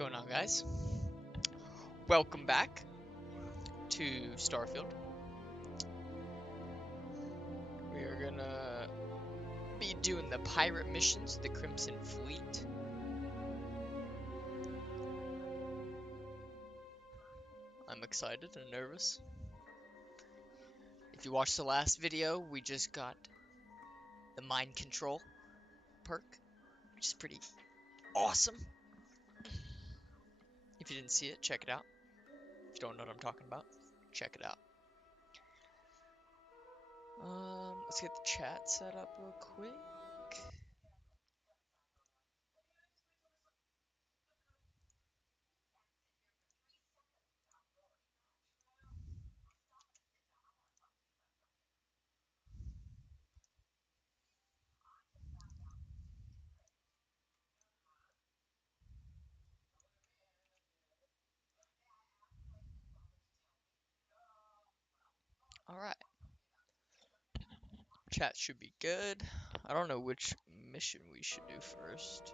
Going on, guys? Welcome back to Starfield. We are gonna be doing the pirate missions, the Crimson Fleet. I'm excited and nervous. If you watched the last video, we just got the mind control perk, which is pretty awesome. If you didn't see it, check it out. If you don't know what I'm talking about, check it out. Let's get the chat set up real quick. Alright. Chat should be good. I don't know which mission we should do first.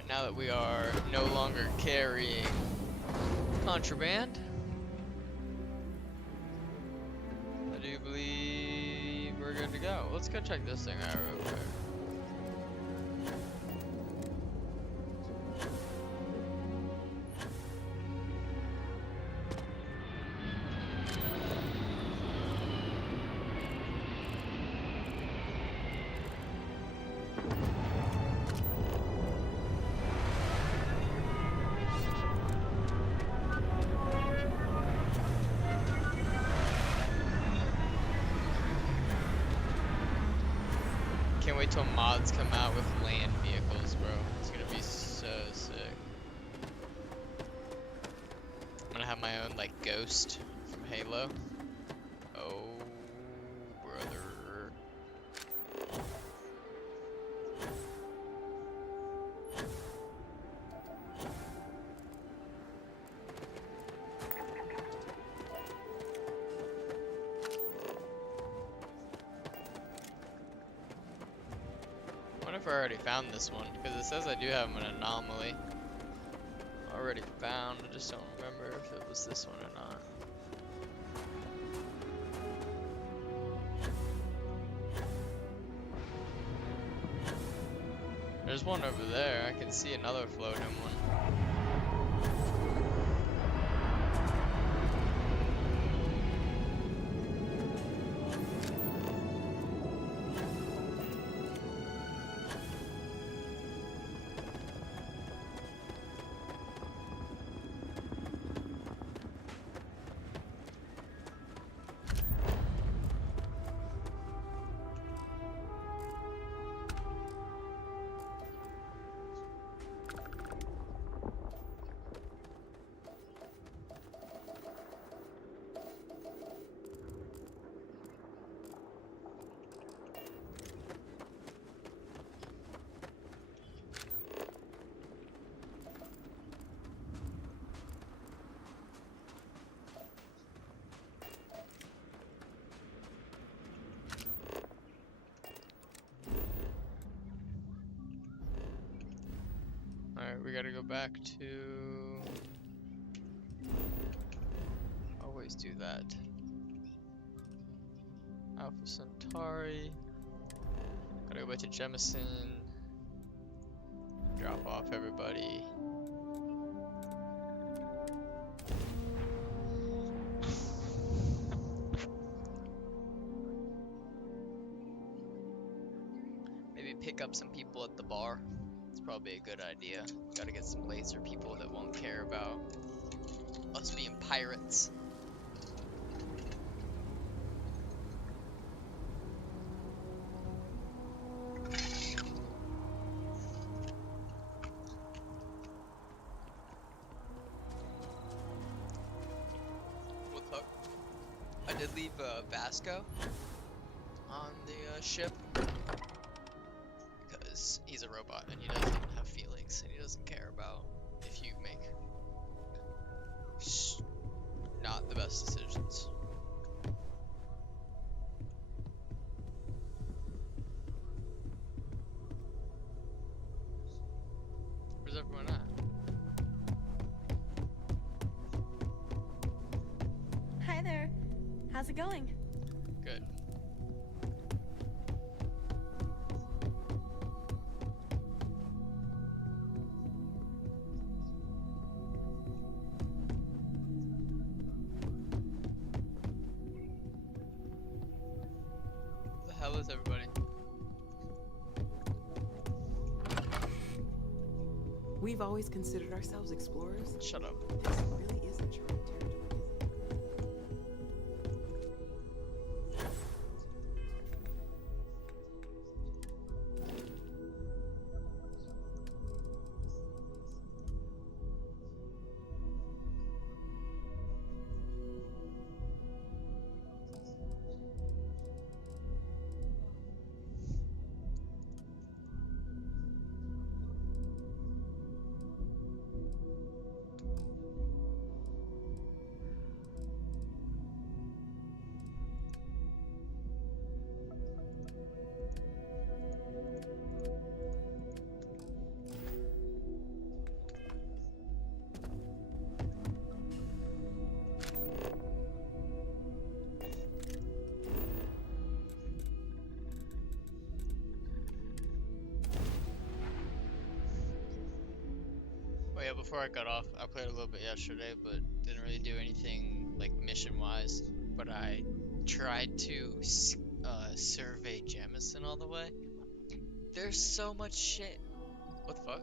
Alright, now that we are no longer carrying contraband, I do believe we're good to go. Let's go check this thing out real quick. Can't wait till mods come out with land vehicles, bro. It's gonna be so sick. I'm gonna have my own, like, ghost from Halo. Oh, brother. I wonder if I already found this one, because it says I do have an anomaly already found. I just don't remember if it was this one or not. There's one over there. I can see another floating one. Alright, we gotta go back to... Always do that. Alpha Centauri. Gotta go back to Jemison. Drop off everybody. Maybe pick up some people at the bar. It's probably a good idea. Gotta get some laser people that won't care about us being pirates. What's up? I did leave Vasco on the ship. Because he's a robot and he doesn't have feelings and he doesn't care about if you make not the best decisions. Where's everyone at? Hi there. How's it going? Good. How is everybody? We've always considered ourselves explorers. Shut up. This really is uncharted territory, yeah, before I got off, I played a little bit yesterday, but didn't really do anything like mission-wise. But I tried to survey Jamison all the way. There's so much shit. What the fuck?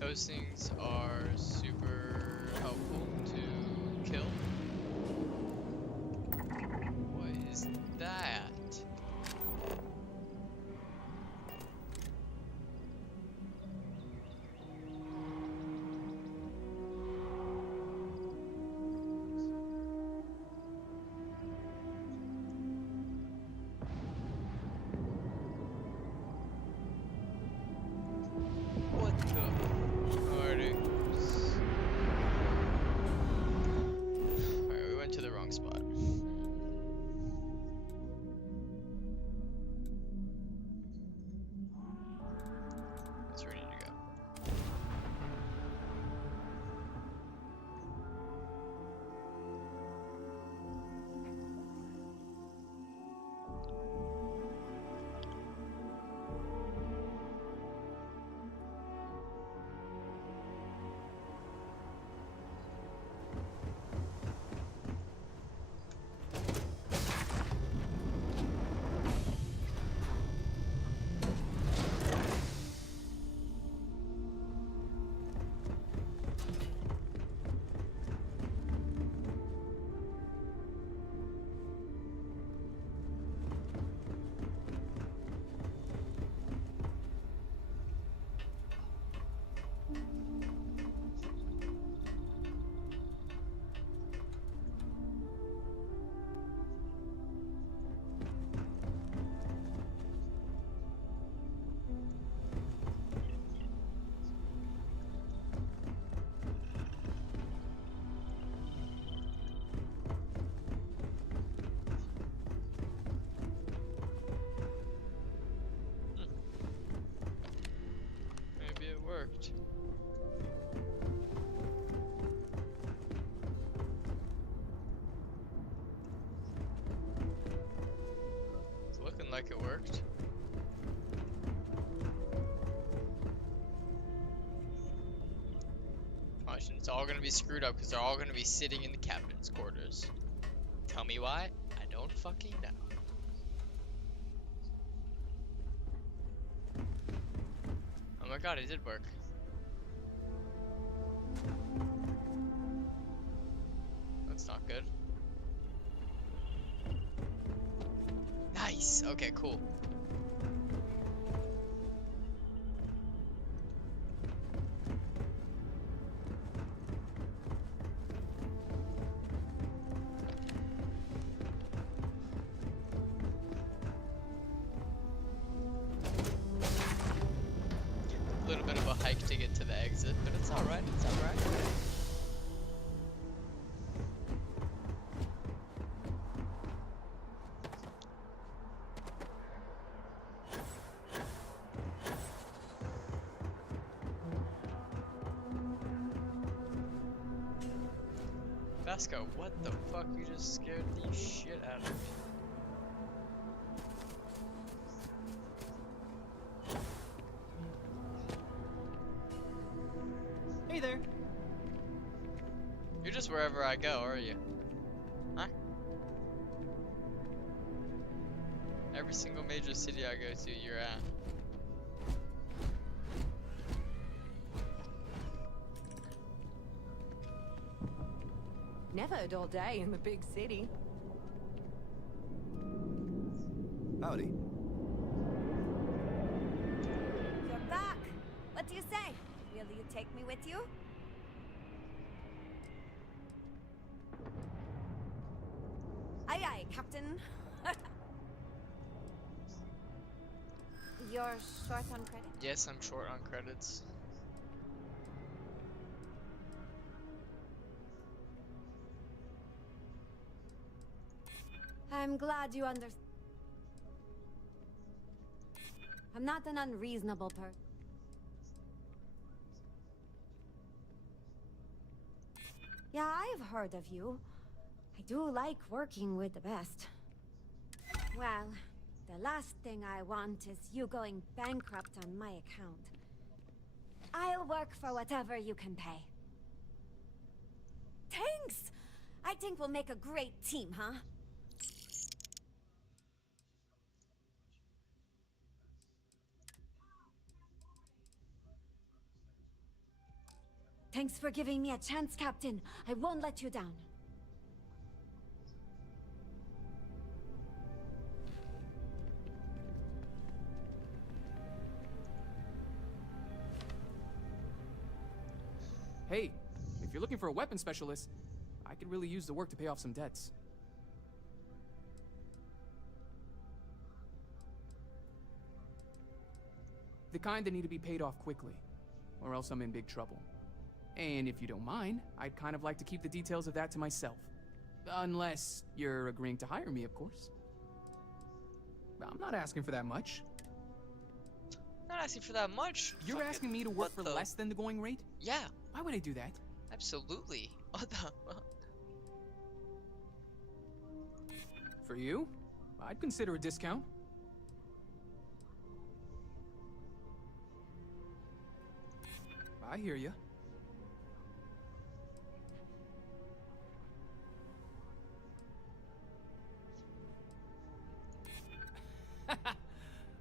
Those things are super helpful to kill. What is that? What the party? Alright, we went to the wrong spot. That's where we need to go. Maybe it worked. It's looking like it worked. Caution, it's all gonna be screwed up because they're all gonna be sitting in the captain's quarters. Tell me why? I don't fucking know. Oh my god, it did work. That's not good. Nice! Okay, cool. A little bit of a hike to get to the exit, but it's alright, it's alright. Vasco, what the fuck? You just scared the shit out of me. Hey there. You're just wherever I go, are you? Huh? Every single major city I go to, you're at. Never a dull day in the big city. Howdy. You're back. What do you say? Will you take me with you? Aye aye, Captain. You're short on credit? Yes, I'm short on credits. I'm glad you understand. I'm not an unreasonable person. Yeah, I've heard of you. I do like working with the best. Well, the last thing I want is you going bankrupt on my account. I'll work for whatever you can pay. Thanks! I think we'll make a great team, huh? Thanks for giving me a chance, Captain. I won't let you down. Hey, if you're looking for a weapon specialist, I could really use the work to pay off some debts. The kind that need to be paid off quickly, or else I'm in big trouble. And if you don't mind, I'd kind of like to keep the details of that to myself. Unless you're agreeing to hire me, of course. I'm not asking for that much. Not asking for that much. You're Fucking- asking me to work what for the- less than the going rate? Yeah, Why would I do that? absolutely. What the fuck? For you? I'd consider a discount. I hear you.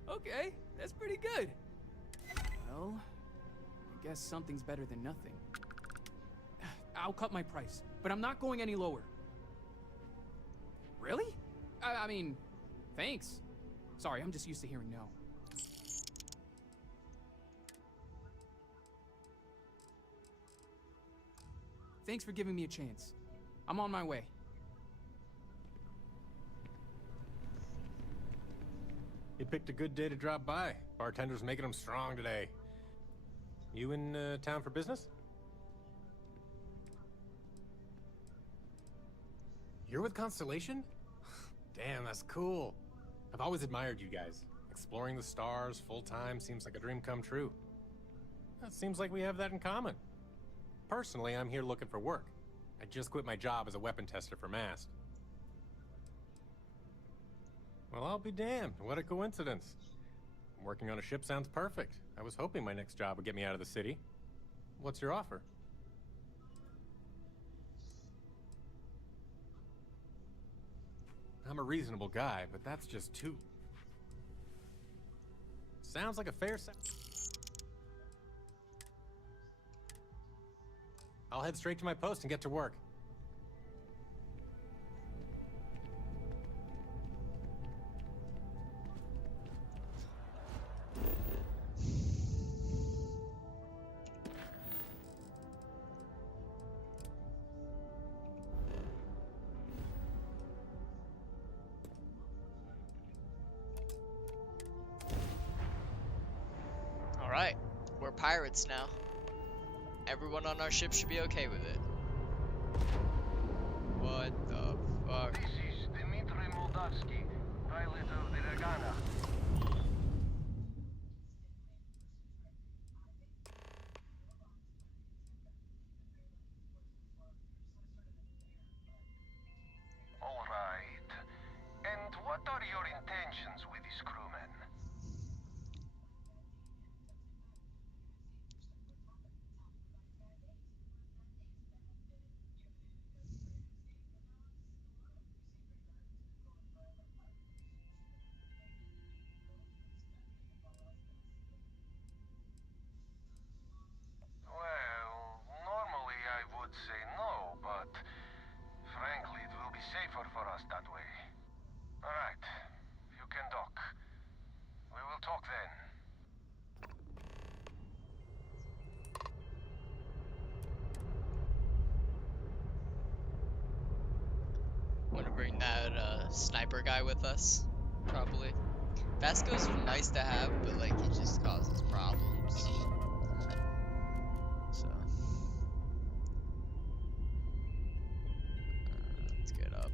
Okay, that's pretty good. Well, I guess something's better than nothing. I'll cut my price, but I'm not going any lower. Really? I mean, thanks. Sorry, I'm just used to hearing no. Thanks for giving me a chance. I'm on my way. You picked a good day to drop by. Bartender's making them strong today. You in town for business? You're with Constellation? Damn, that's cool. I've always admired you guys. Exploring the stars full-time seems like a dream come true. It seems like we have that in common. Personally, I'm here looking for work. I just quit my job as a weapon tester for MAST. Well, I'll be damned. What a coincidence. Working on a ship sounds perfect. I was hoping my next job would get me out of the city. What's your offer? I'm a reasonable guy, but that's just too... Sounds like a fair... I'll head straight to my post and get to work. Alright, we're pirates now. Everyone on our ship should be okay with it. What the fuck? This is Dmitry Moldavsky, pilot of the Regana. All right. And what are your intentions with this crewman? Well, normally I would say no, but frankly, it will be safer for us that way. All right, you can dock. We will talk then. Want to bring that sniper guy with us? Probably. Vasco's nice to have, but like he just causes problems. So let's get up.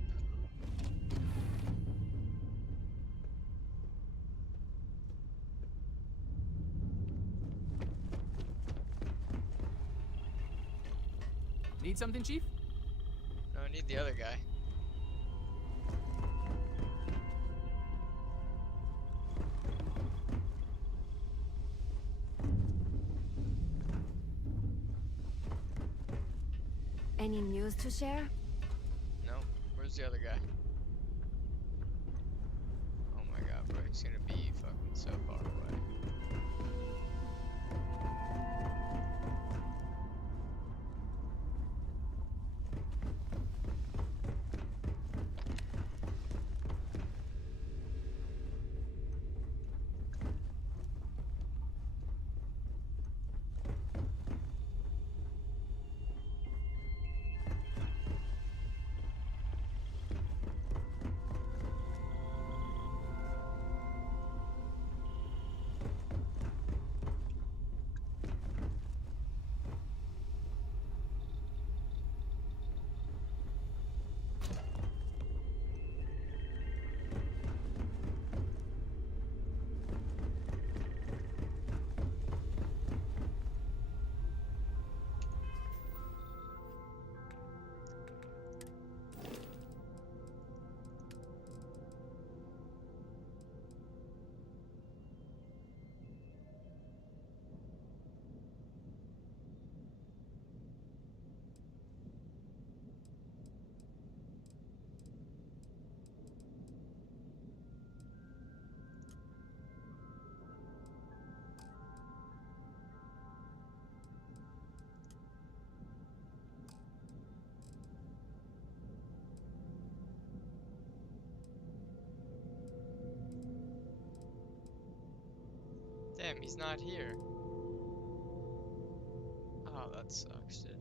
Need something, Chief? No, I need the other guy. Any news to share? No, where's the other guy? Oh my god, bro, he's gonna be fucking so far away. Damn, he's not here. Oh, that sucks, dude.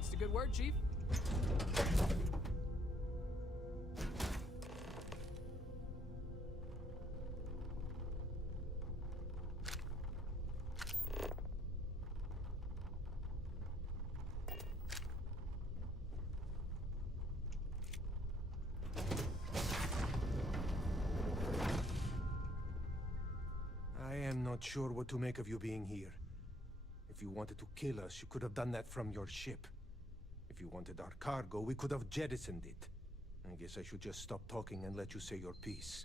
What's the good word, Chief? I am not sure what to make of you being here. If you wanted to kill us, you could have done that from your ship. If you wanted our cargo, we could have jettisoned it. I guess I should just stop talking and let you say your piece.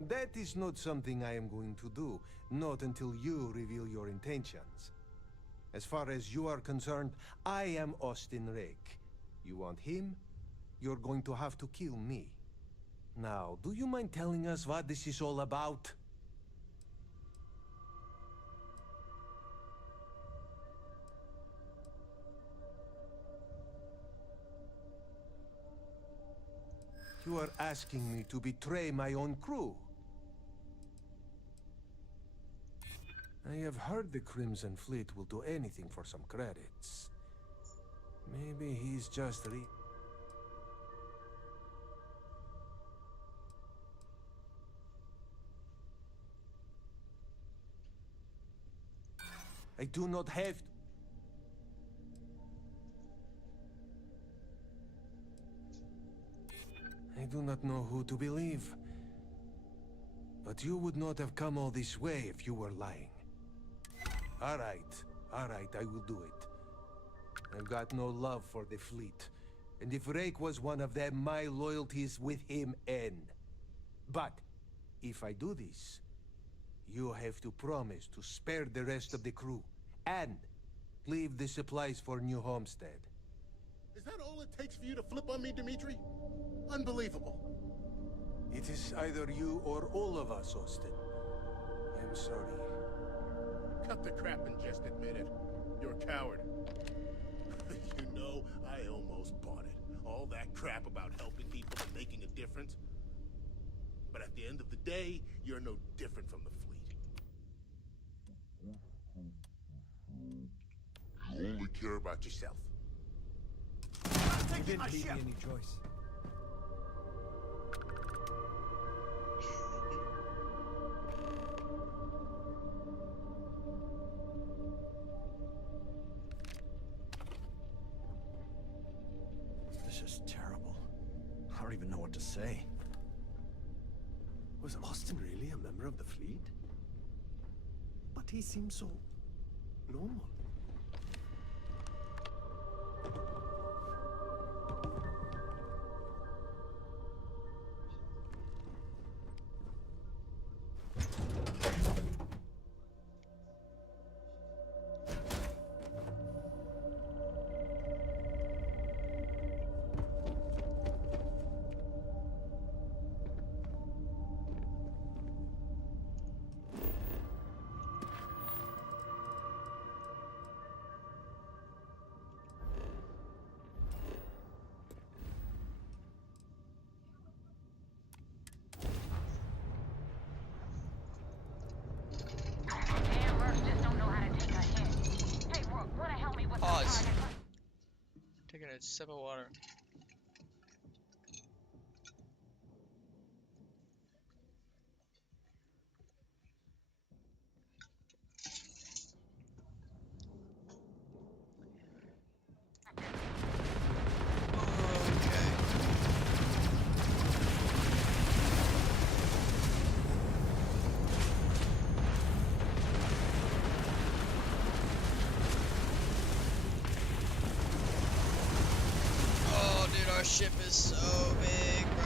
That is not something I am going to do, not until you reveal your intentions. As far as you are concerned, I am Austin Rake. You want him? You're going to have to kill me. Now, do you mind telling us what this is all about? You are asking me to betray my own crew. I have heard the Crimson Fleet will do anything for some credits. Maybe he's just I do not have to. I do not know who to believe. But you would not have come all this way if you were lying. All right, I will do it. I've got no love for the fleet. And if Rake was one of them, my loyalties with him end. But if I do this, You have to promise to spare the rest of the crew, and leave the supplies for New Homestead. Is that all it takes for you to flip on me, Dimitri? Unbelievable. It is either you or all of us, Austin. I'm sorry. Cut the crap and just admit it. You're a coward. You know, I almost bought it. All that crap about helping people and making a difference. But at the end of the day, you're no different from the fleet. You only care about yourself. You didn't leave me any choice. This is terrible. I don't even know what to say. Was Austin really a member of the fleet? But he seemed so normal. Pause. Taking a sip of water. Our ship is so big, bro.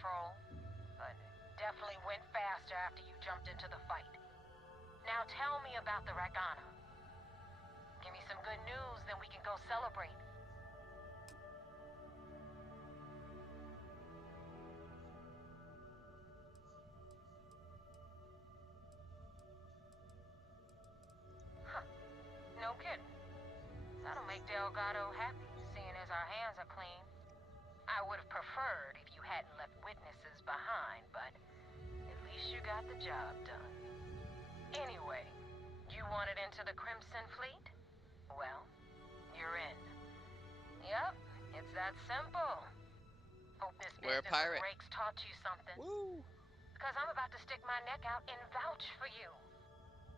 control, but definitely went faster after you jumped into the fight. Now tell me about the Ragana. Give me some good news, then we can go celebrate. Huh. No kidding. That'll make Delgado happy, seeing as our hands are clean. I would have preferred if you hadn't left witnesses behind, but at least you got the job done. Anyway, you wanted into the Crimson Fleet? Well, you're in. Yep, it's that simple. Hope this We're a business pirate. with Rake's taught you something. Woo! Because I'm about to stick my neck out and vouch for you.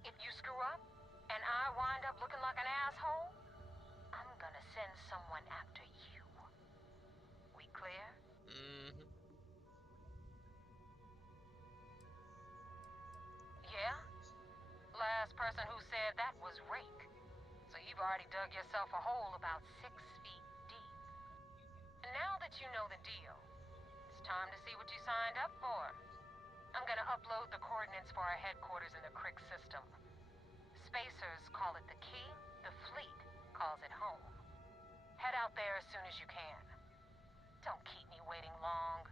If you screw up, and I wind up looking like an asshole, I'm gonna send someone after you. We clear? Mm-hmm. Yeah? Last person who said that was Rake. So you've already dug yourself a hole about 6 feet deep. And now that you know the deal, it's time to see what you signed up for. I'm gonna upload the coordinates for our headquarters in the Crick system. Spacers call it the key, the fleet calls it home. Head out there as soon as you can. Don't keep me waiting long.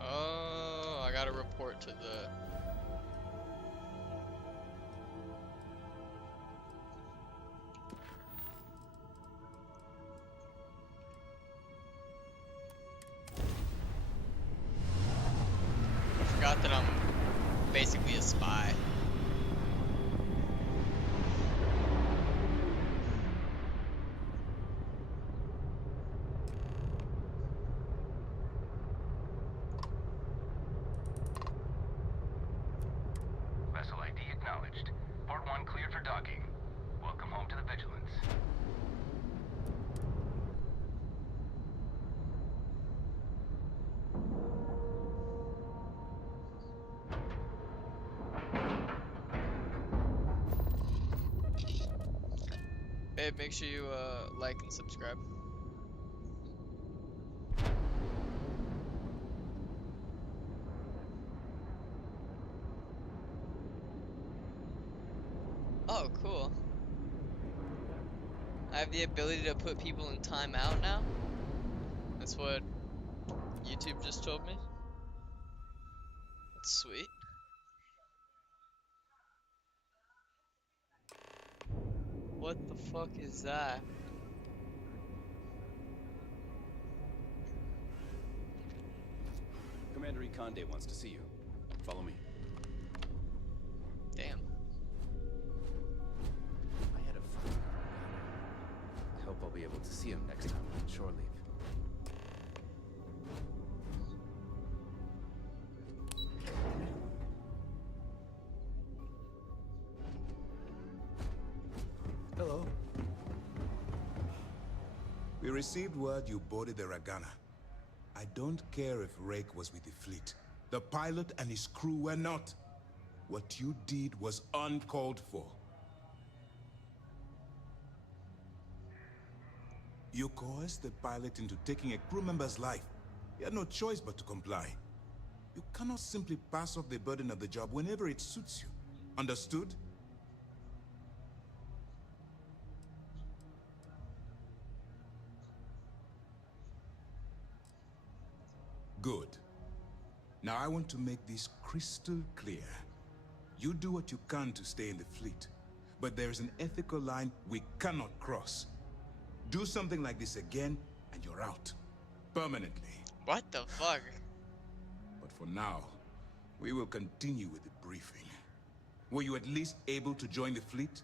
Oh, I gotta report to the... I forgot that I'm basically a spy. Vessel ID acknowledged. Port 1 cleared for docking. Welcome home to the Vigilance. Babe, make sure you like and subscribe. Oh, cool. I have the ability to put people in timeout now? That's what YouTube just told me. That's sweet. What the fuck is that? Commander Ikonde wants to see you. Follow me. Damn. I had a friend. I hope I'll be able to see him next time I'm on shore leave. Hello. We received word you boarded the Ragana. I don't care if Rake was with the fleet. The pilot and his crew were not. What you did was uncalled for. You coerced the pilot into taking a crew member's life. He had no choice but to comply. You cannot simply pass off the burden of the job whenever it suits you. Understood? Good. Now I want to make this crystal clear. You do what you can to stay in the fleet, but there is an ethical line we cannot cross. Do something like this again, and you're out. Permanently. What the fuck? But for now, we will continue with the briefing. Were you at least able to join the fleet?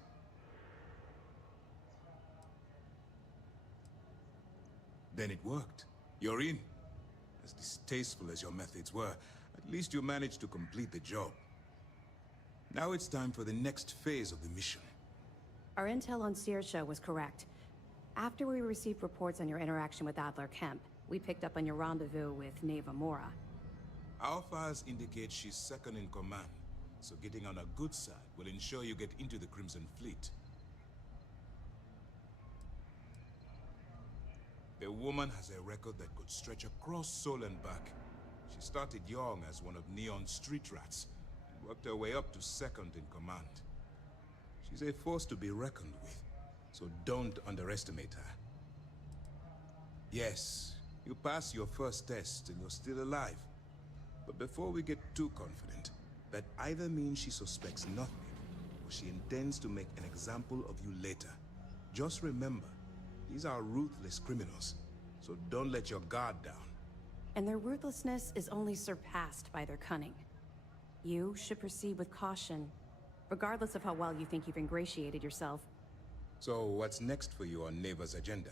Then it worked. You're in. As distasteful as your methods were, at least you managed to complete the job. Now it's time for the next phase of the mission. Our intel on Saoirse was correct. After we received reports on your interaction with Adler Kemp, we picked up on your rendezvous with Neva Mora. Our files indicate she's second in command, so getting on her good side will ensure you get into the Crimson Fleet. The woman has a record that could stretch across Sol and back. She started young as one of Neon's street rats, and worked her way up to second in command. She's a force to be reckoned with, so don't underestimate her. Yes, you passed your first test and you're still alive. But before we get too confident, that either means she suspects nothing, or she intends to make an example of you later. Just remember, these are ruthless criminals, so don't let your guard down. And their ruthlessness is only surpassed by their cunning. You should proceed with caution, regardless of how well you think you've ingratiated yourself. So what's next for you on Neva's agenda?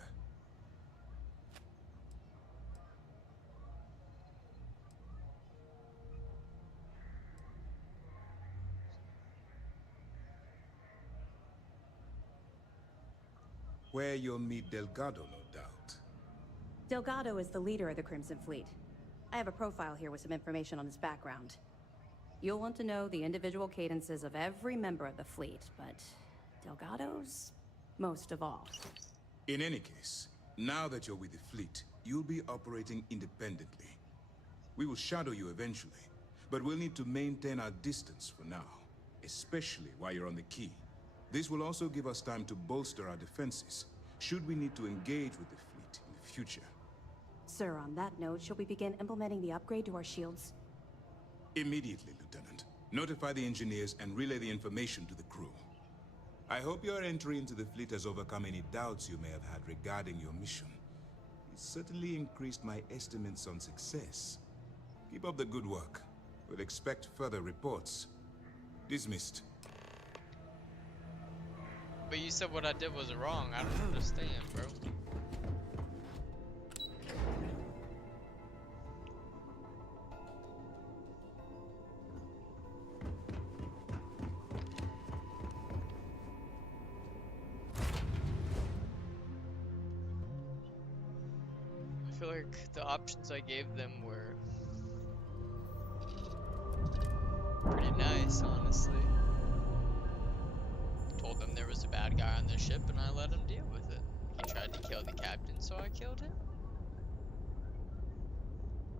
Where you'll meet Delgado, no doubt. Delgado is the leader of the Crimson Fleet. I have a profile here with some information on his background. You'll want to know the individual cadences of every member of the fleet, but Delgado's most of all. In any case, now that you're with the fleet, you'll be operating independently. We will shadow you eventually, but we'll need to maintain our distance for now, especially while you're on the key. This will also give us time to bolster our defenses, should we need to engage with the fleet in the future. Sir, on that note, shall we begin implementing the upgrade to our shields? Immediately, Lieutenant. Notify the engineers and relay the information to the crew. I hope your entry into the fleet has overcome any doubts you may have had regarding your mission. It certainly increased my estimates on success. Keep up the good work. We'll expect further reports. Dismissed. But you said what I did was wrong. I don't understand, bro. I feel like the options I gave them were pretty nice, honestly. Told them there was a bad guy on their ship and I let him deal with it. He tried to kill the captain, so I killed him.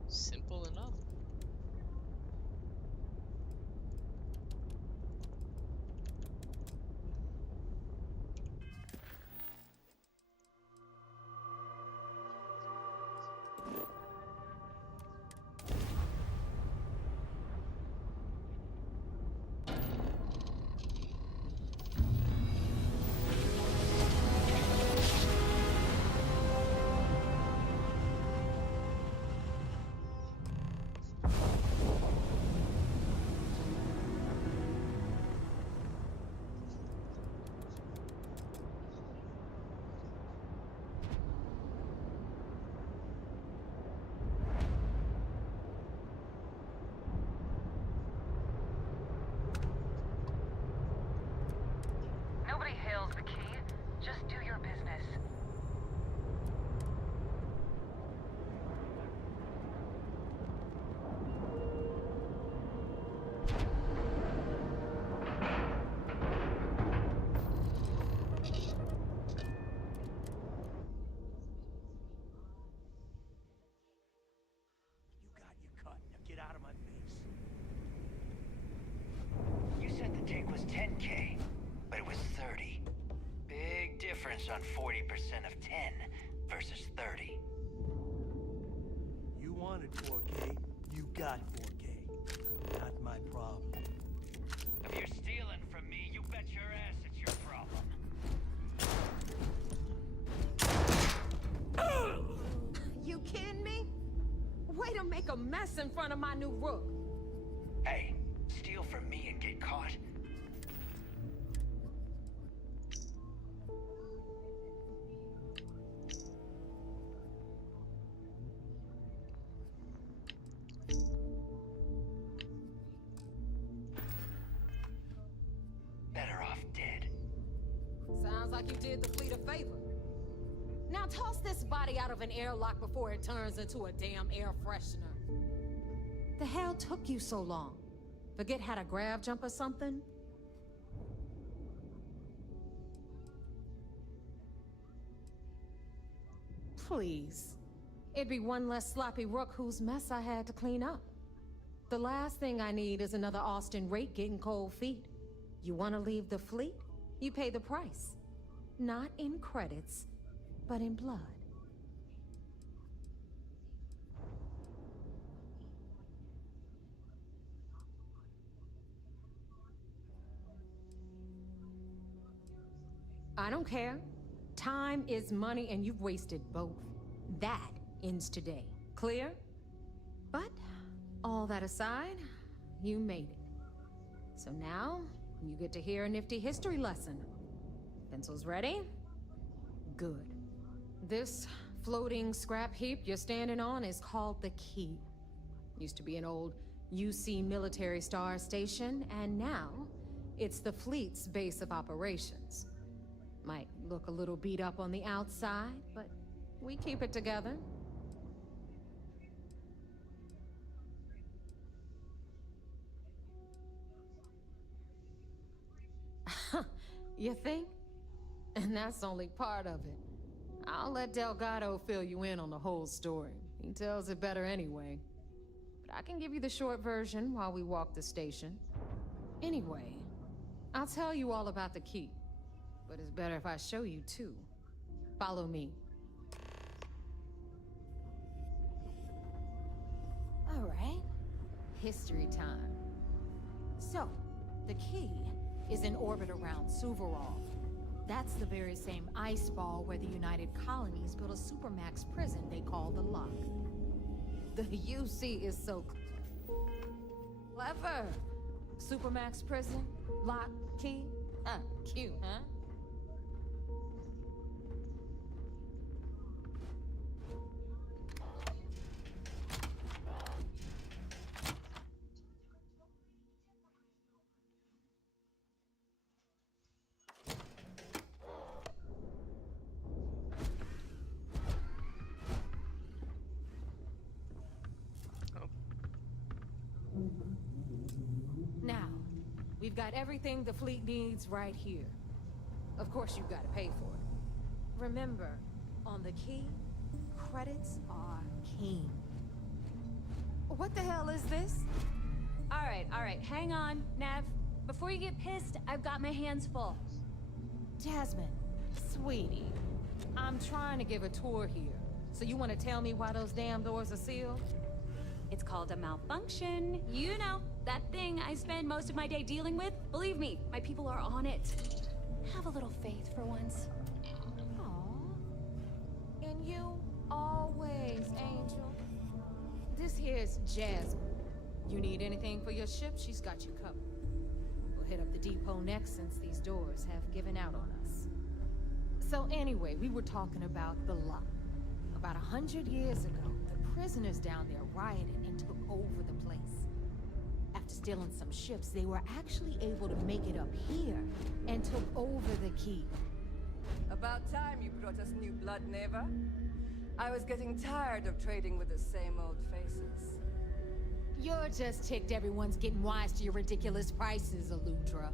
Simple enough. Nobody hails the key. Just do your business. You got your cut. Now get out of my face. You said the take was 10K, but it was 30. Big difference on 40% of 10 versus 30. You wanted 4K, you got 4K. Not my problem. If you're stealing from me, you bet your ass it's your problem. You kidding me? Way to make a mess in front of my new rook. Hey, steal from me and get caught. Sounds like you did the fleet a favor. Now toss this body out of an airlock before it turns into a damn air freshener. The hell took you so long? Forget how to grav jump or something? Please. It'd be one less sloppy rook whose mess I had to clean up. The last thing I need is another Austin Rake getting cold feet. You want to leave the fleet? You pay the price. Not in credits, but in blood. I don't care. Time is money and you've wasted both. That ends today. Clear? But, all that aside, you made it. So now, you get to hear a nifty history lesson. Pencils ready? Good. This floating scrap heap you're standing on is called the Key. Used to be an old UC military star station, and now it's the fleet's base of operations. Might look a little beat up on the outside, but we keep it together. You think? And that's only part of it. I'll let Delgado fill you in on the whole story. He tells it better anyway. But I can give you the short version while we walk the station. Anyway, I'll tell you all about the Key. But it's better if I show you too. Follow me. All right. History time. So, the Key is in orbit around Suvorov. That's the very same ice ball where the United Colonies built a supermax prison they call the Lock. The UC is so clever. Supermax prison, Lock, Key. Cute, huh? Now, we've got everything the fleet needs right here. Of course, you've got to pay for it. Remember, on the Key, credits are king. What the hell is this? All right, hang on, Nev. Before you get pissed, I've got my hands full. Jasmine, sweetie, I'm trying to give a tour here. So you want to tell me why those damn doors are sealed? It's called a malfunction. You know, that thing I spend most of my day dealing with. Believe me, my people are on it. Have a little faith for once. Aww. And you always, Angel. This here's Jasmine. You need anything for your ship, she's got you covered. We'll hit up the depot next since these doors have given out on us. So anyway, we were talking about the Lock. About 100 years ago, the prisoners down there rioted and took over the place. After stealing some ships, they were actually able to make it up here and took over the Key. About time you brought us new blood, Neva. I was getting tired of trading with the same old faces. You're just ticked everyone's getting wise to your ridiculous prices, Aludra.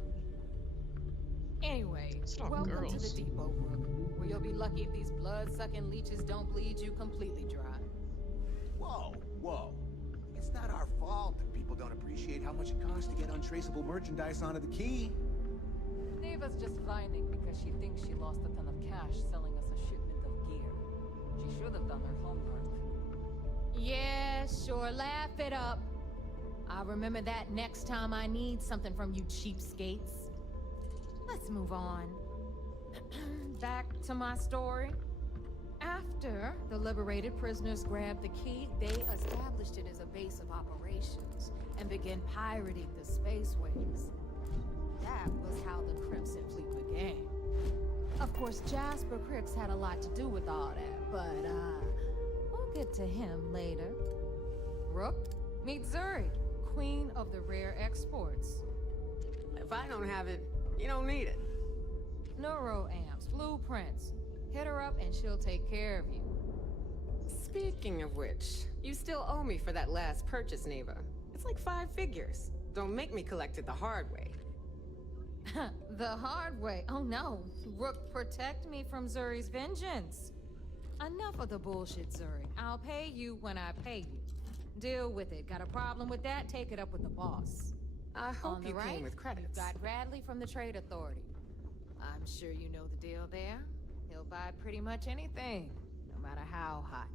Anyway, welcome to the depot, Rook, where you'll be lucky if these blood-sucking leeches don't bleed you completely dry. Whoa, whoa. It's not our fault that people don't appreciate how much it costs to get untraceable merchandise onto the Key. Neva's just whining because she thinks she lost a ton of cash selling us a shipment of gear. She should have done her homework. Yeah, sure, laugh it up. I'll remember that next time I need something from you cheapskates. Let's move on. Back to my story. After the liberated prisoners grabbed the Key, they established it as a base of operations and began pirating the spaceways. That was how the Crimson Fleet began. Of course, Jasper Cricks had a lot to do with all that, but we'll get to him later. Rook, meet Zuri, queen of the rare exports. If I don't have it, you don't need it. Neuroamps, blueprints, Hit her up and she'll take care of you. Speaking of which, you still owe me for that last purchase, Neva. It's like 5 figures. Don't make me collect it the hard way. The hard way? Oh no. Rook, protect me from Zuri's vengeance. Enough of the bullshit, Zuri. I'll pay you when I pay you. Deal with it. Got a problem with that? Take it up with the boss. I hope On the you right, came with credits. you've got Bradley from the Trade Authority. I'm sure you know the deal there. He'll buy pretty much anything, no matter how hot.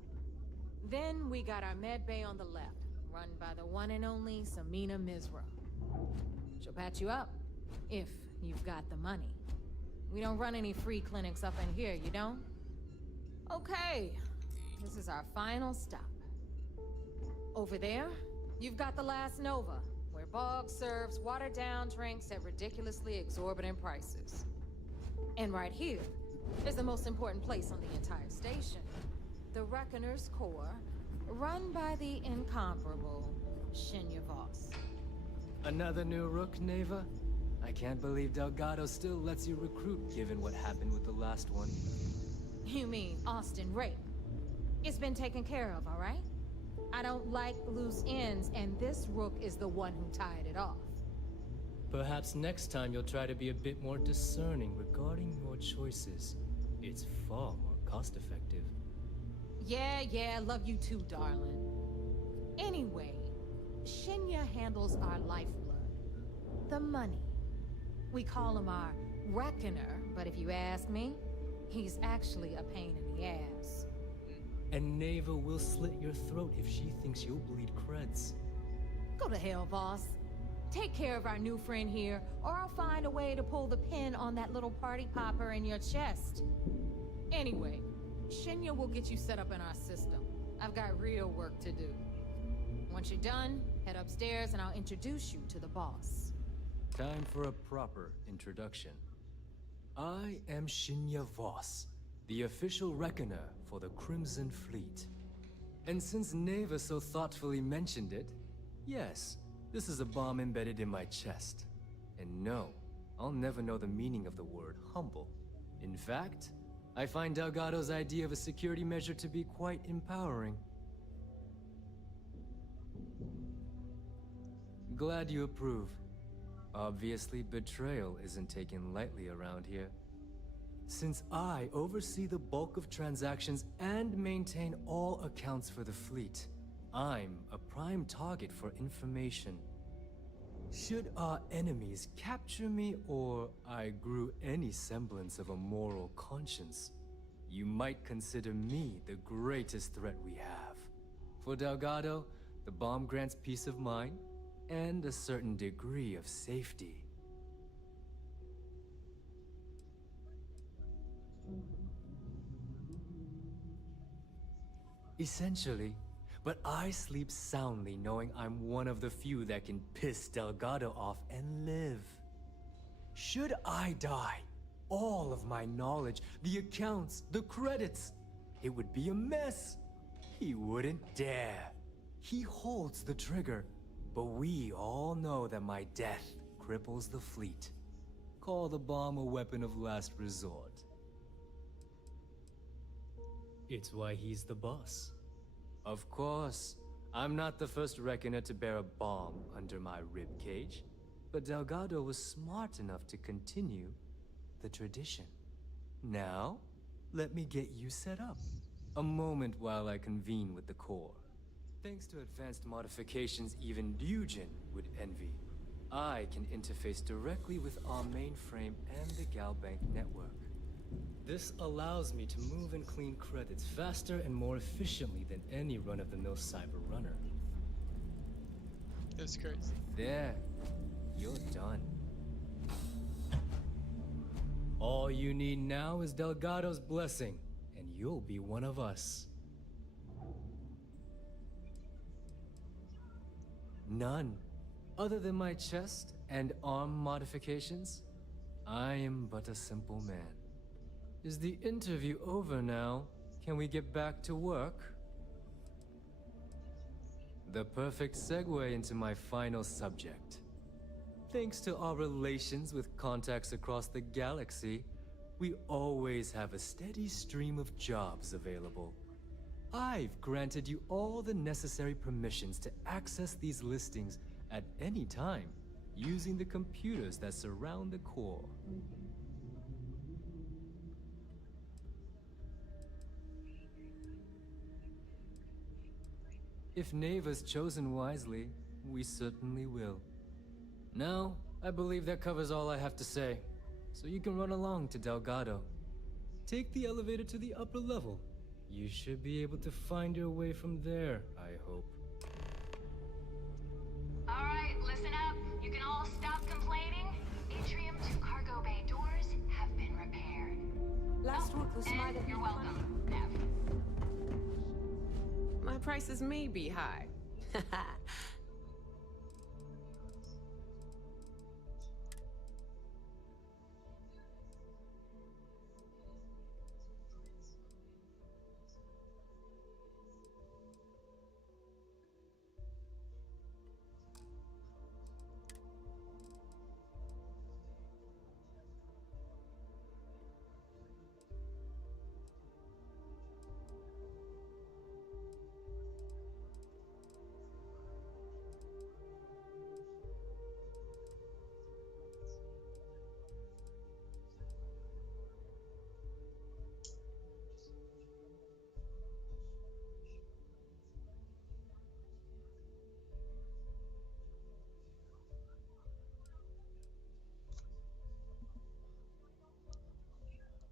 Then we got our med bay on the left, run by the one and only Samina Mizra. She'll patch you up, if you've got the money. We don't run any free clinics up in here, you don't? Okay, this is our final stop. Over there, you've got the last Nova, where Bog serves watered-down drinks at ridiculously exorbitant prices. And right here is the most important place on the entire station. The Reckoner's Core, run by the incomparable Shinya Voss. Another new Rook, Neva? I can't believe Delgado still lets you recruit, given what happened with the last one. You mean Austin Rape? It's been taken care of, all right? I don't like loose ends, and this Rook is the one who tied it off. Perhaps next time you'll try to be a bit more discerning regarding your choices. It's far more cost-effective. Yeah, love you too, darling. Anyway, Shinya handles our lifeblood. The money. We call him our Reckoner, but if you ask me, he's actually a pain in the ass. And Neva will slit your throat if she thinks you'll bleed creds. Go to hell, boss. Take care of our new friend here, or I'll find a way to pull the pin on that little party popper in your chest. Anyway, Shinya will get you set up in our system. I've got real work to do. Once you're done, head upstairs and I'll introduce you to the boss. Time for a proper introduction. I am Shinya Voss, the official reckoner for the Crimson Fleet. And since Neva so thoughtfully mentioned it, yes, this is a bomb embedded in my chest. And no, I'll never know the meaning of the word humble. In fact, I find Delgado's idea of a security measure to be quite empowering. Glad you approve. Obviously, betrayal isn't taken lightly around here. Since I oversee the bulk of transactions and maintain all accounts for the fleet, I'm a prime target for information. Should our enemies capture me or I grew any semblance of a moral conscience, you might consider me the greatest threat we have. For Delgado, the bomb grants peace of mind and a certain degree of safety. Essentially, but I sleep soundly knowing I'm one of the few that can piss Delgado off and live. Should I die, all of my knowledge, the accounts, the credits, it would be a mess. He wouldn't dare. He holds the trigger, but we all know that my death cripples the fleet. Call the bomb a weapon of last resort. It's why he's the boss. Of course, I'm not the first reckoner to bear a bomb under my ribcage, but Delgado was smart enough to continue the tradition. Now, let me get you set up. A moment while I convene with the core. Thanks to advanced modifications even Dujin would envy, I can interface directly with our mainframe and the Galbank network. This allows me to move and clean credits faster and more efficiently than any run-of-the-mill cyber runner. That's crazy. There, you're done. All you need now is Delgado's blessing, and you'll be one of us. None. Other than my chest and arm modifications, I am but a simple man. Is the interview over now? Can we get back to work? The perfect segue into my final subject. Thanks to our relations with contacts across the galaxy, We always have a steady stream of jobs available. I've granted you all the necessary permissions to access these listings at any time, using the computers that surround the core. If Neva's chosen wisely, we certainly will. Now, I believe that covers all I have to say, so you can run along to Delgado. Take the elevator to the upper level. You should be able to find your way from there, I hope. Alright, listen up. You can all stop complaining. Atrium to cargo bay doors have been repaired. Last work was smarter than You're funny. welcome, Nev. My prices may be high.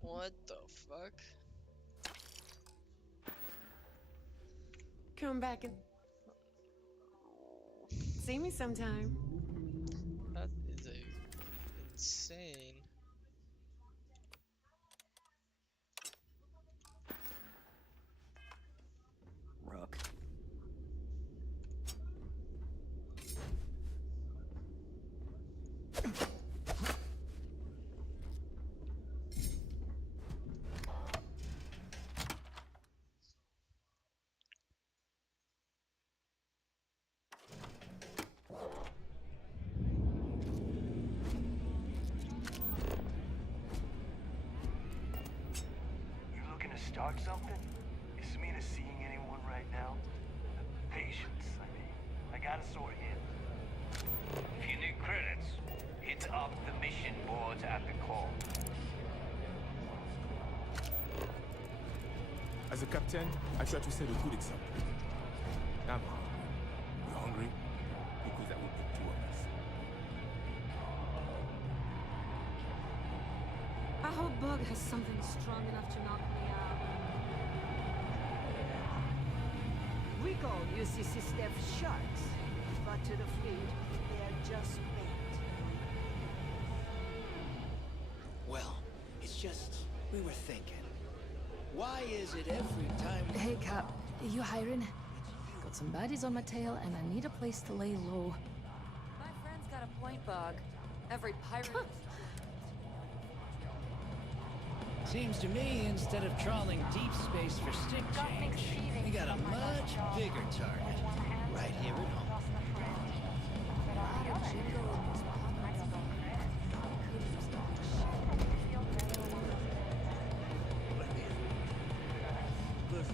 What the fuck? Come back and see me sometime. That is insane. Rook. You looking to start something? Is Samina seeing anyone right now? Patience, I mean. I gotta sort in. If you need credits, hit up the mission boards at the call. As a captain, I try to set a good example. I'm hungry. You hungry? Because that would put two of us. I hope Bug has something strong enough to knock me out. Rico uses his depth sharks, but to the fleet, they're just bait. Well, it's just, we were thinking. Why is it every time... Hey, Cap, you hiring? Got some baddies on my tail, and I need a place to lay low. My friend's got a point, Bug. Every pirate... Seems to me, instead of trawling deep space for stick change, we got a much bigger target. Right here at home.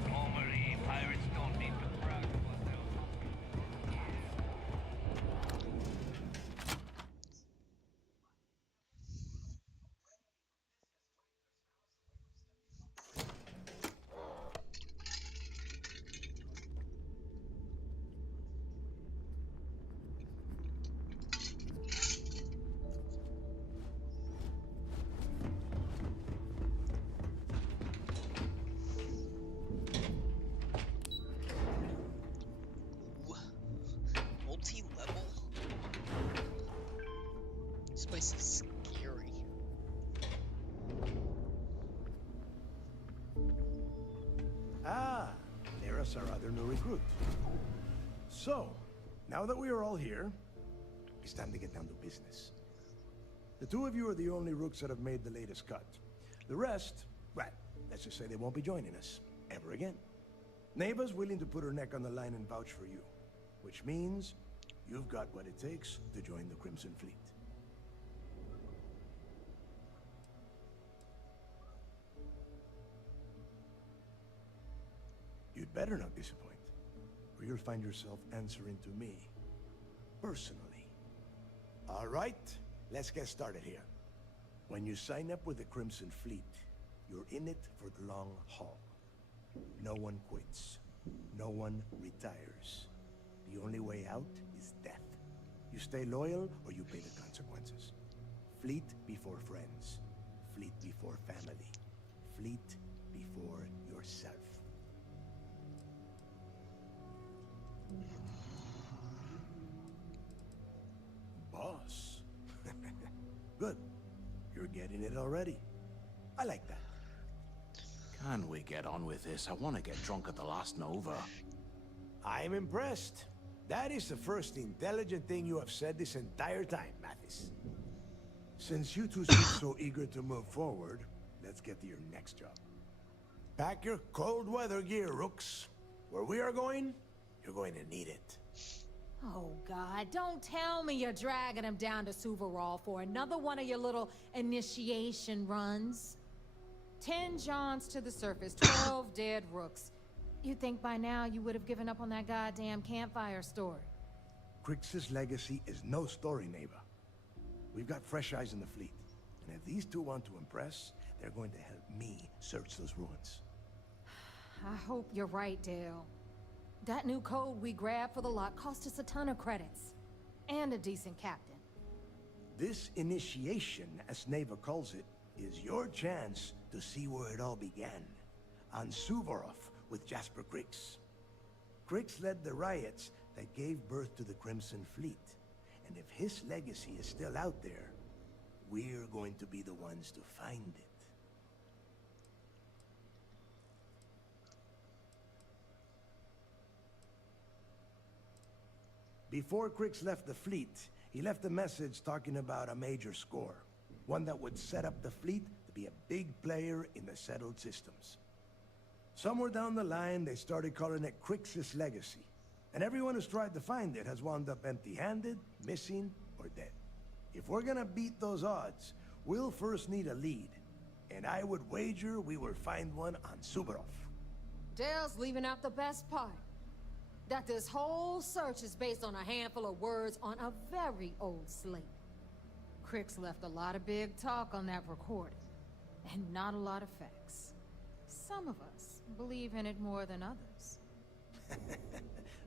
Normally, pirates don't need to brag about their Multi-level? This place is scary. Ah, there's our other new recruit. So, now that we are all here, it's time to get down to business. The two of you are the only rooks that have made the latest cut. The rest, well, let's just say they won't be joining us ever again. Neva's willing to put her neck on the line and vouch for you, which means you've got what it takes to join the Crimson Fleet. better not disappoint, or you'll find yourself answering to me. Personally. All right, let's get started here. When you sign up with the Crimson Fleet, you're in it for the long haul. No one quits. No one retires. The only way out is death. You stay loyal or you pay the consequences. Fleet before friends. Fleet before family. Fleet before yourself. Boss. Good. You're getting it already. I like that. Can we get on with this? I want to get drunk at the last Nova. I'm impressed. That is the first intelligent thing you have said this entire time, Mathis. Since you two seem so eager to move forward, let's get to your next job. Pack your cold weather gear, Rooks. Where we are going, you're going to need it. Oh, God, don't tell me you're dragging him down to Suvarol for another one of your little initiation runs. 10 Johns to the surface, 12 dead Rooks. You'd think by now you would have given up on that goddamn campfire story. Crix's legacy is no story, neighbor. We've got fresh eyes in the fleet. And if these two want to impress, they're going to help me search those ruins. I hope you're right, Dale. That new code we grabbed for the lot cost us a ton of credits. And a decent captain. This initiation, as Neva calls it, is your chance to see where it all began. On Suvorov with Jasper Crix. Crix led the riots that gave birth to the Crimson Fleet. And if his legacy is still out there, we're going to be the ones to find it. Before Crix left the fleet, he left a message talking about a major score. One that would set up the fleet to be a big player in the settled systems. Somewhere down the line, they started calling it Crix's legacy. And everyone who's tried to find it has wound up empty-handed, missing, or dead. If we're gonna beat those odds, we'll first need a lead. And I would wager we will find one on Suvorov. Dale's leaving out the best part. That this whole search is based on a handful of words on a very old slate. Crix left a lot of big talk on that recording, and not a lot of facts. Some of us believe in it more than others.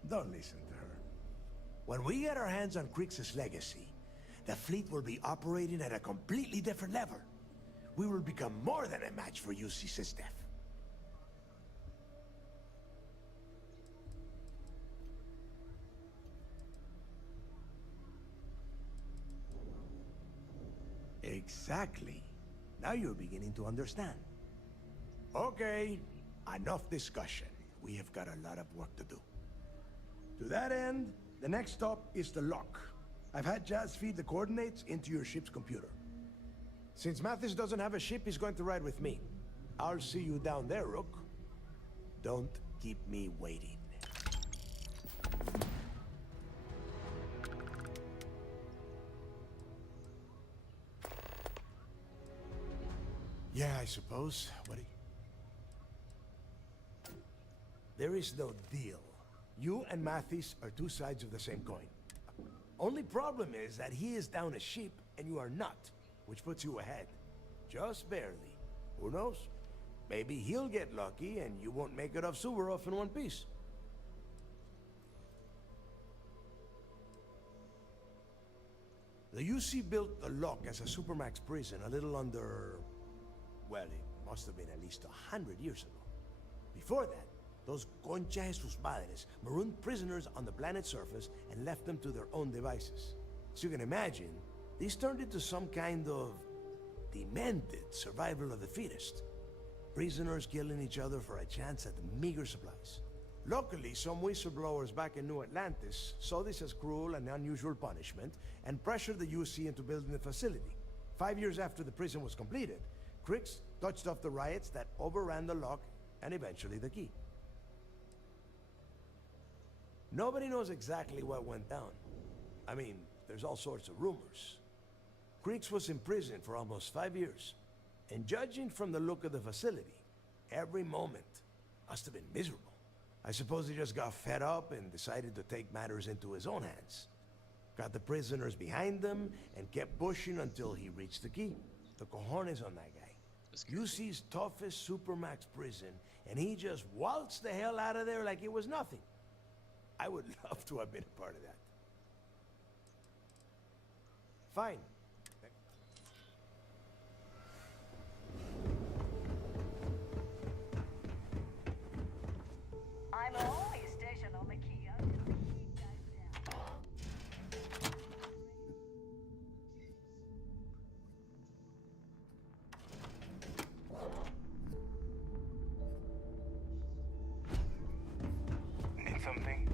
Don't listen to her. When we get our hands on Crix's legacy, the fleet will be operating at a completely different level. We will become more than a match for UC Sistef. Exactly. Now you're beginning to understand. Okay, enough discussion. We have got a lot of work to do. To that end, the next stop is the lock. I've had Jazz feed the coordinates into your ship's computer. Since Mathis doesn't have a ship, he's going to ride with me. I'll see you down there, Rook. Don't keep me waiting. Yeah, I suppose. What do you... There is no deal. You and Mathis are two sides of the same coin. Only problem is that he is down a ship and you are not, which puts you ahead. Just barely. Who knows? Maybe he'll get lucky and you won't make it off Suvorov in one piece. The UC built the lock as a supermax prison a little under... well, it must have been at least 100 years ago. Before that, those Concha de sus Madres marooned prisoners on the planet's surface and left them to their own devices. As you can imagine, these turned into some kind of demented survival of the fittest. Prisoners killing each other for a chance at meager supplies. Luckily, some whistleblowers back in New Atlantis saw this as cruel and unusual punishment and pressured the UC into building the facility. 5 years after the prison was completed, Crix touched off the riots that overran the lock and eventually the key. Nobody knows exactly what went down. I mean, there's all sorts of rumors. Crix was in prison for almost 5 years, and judging from the look of the facility, every moment must have been miserable. I suppose he just got fed up and decided to take matters into his own hands. Got the prisoners behind him and kept pushing until he reached the key. The cojones on that guy. UC's toughest supermax prison, and he just waltzed the hell out of there like it was nothing. I would love to have been a part of that. Fine. I'm always stationed on the key until the heat dies down. Need something?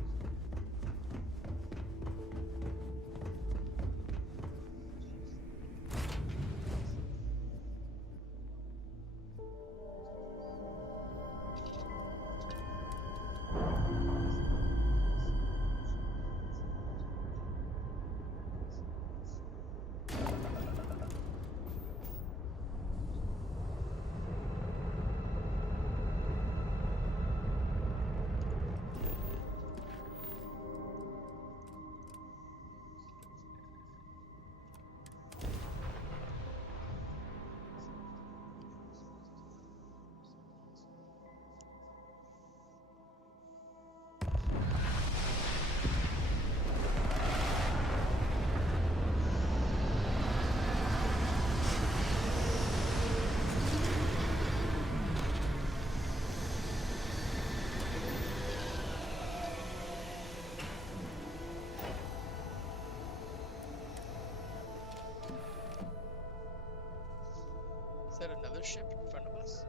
Is that another ship in front of us?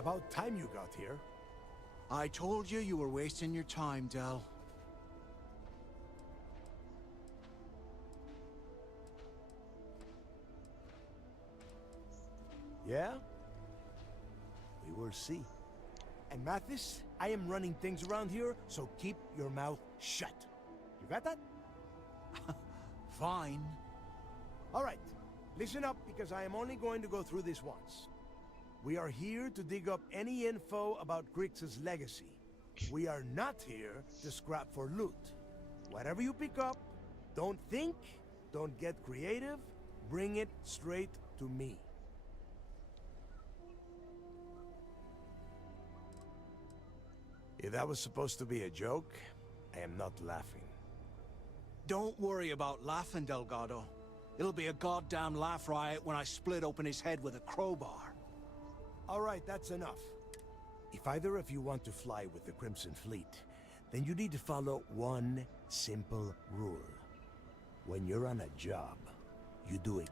About time you got here. I told you were wasting your time, Del. Yeah? We will see. And Mathis, I am running things around here, so keep your mouth shut. You got that? Fine. All right. Listen up, because I am only going to go through this once. We are here to dig up any info about Grix's legacy. We are not here to scrap for loot. Whatever you pick up, don't think, don't get creative, bring it straight to me. If that was supposed to be a joke, I am not laughing. Don't worry about laughing, Delgado. It'll be a goddamn laugh riot when I split open his head with a crowbar. All right, that's enough. If either of you want to fly with the Crimson Fleet, then you need to follow one simple rule. When you're on a job, you do it.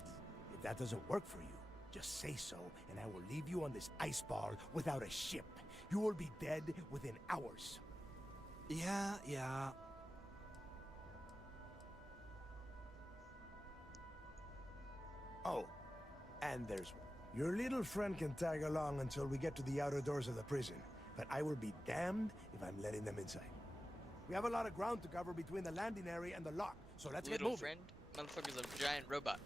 If that doesn't work for you, just say so, and I will leave you on this ice bar without a ship. You will be dead within hours. Yeah. Oh, and there's one. Your little friend can tag along until we get to the outer doors of the prison, but I will be damned if I'm letting them inside. We have a lot of ground to cover between the landing area and the lock, so let's get moving. Friend, motherfucker's a giant robot.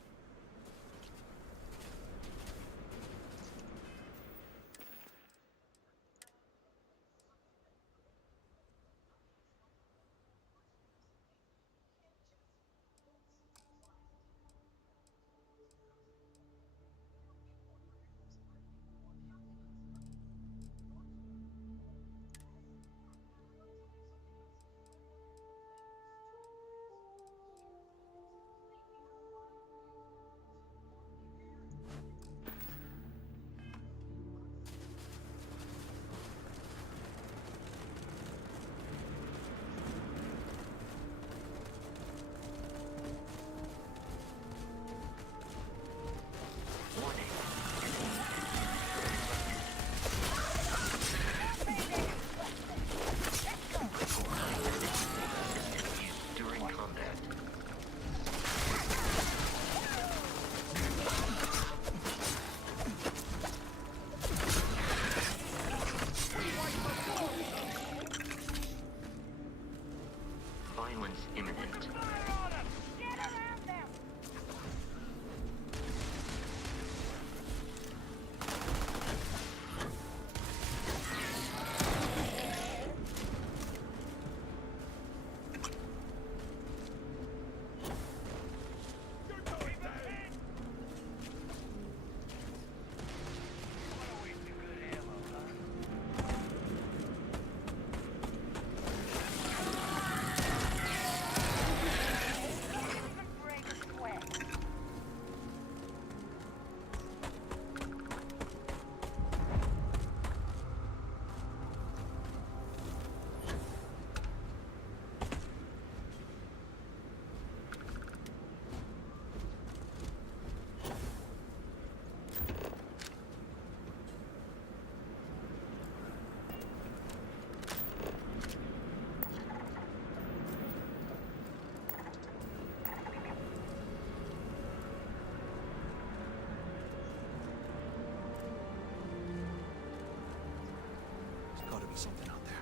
violence imminent. There's gotta be something out there.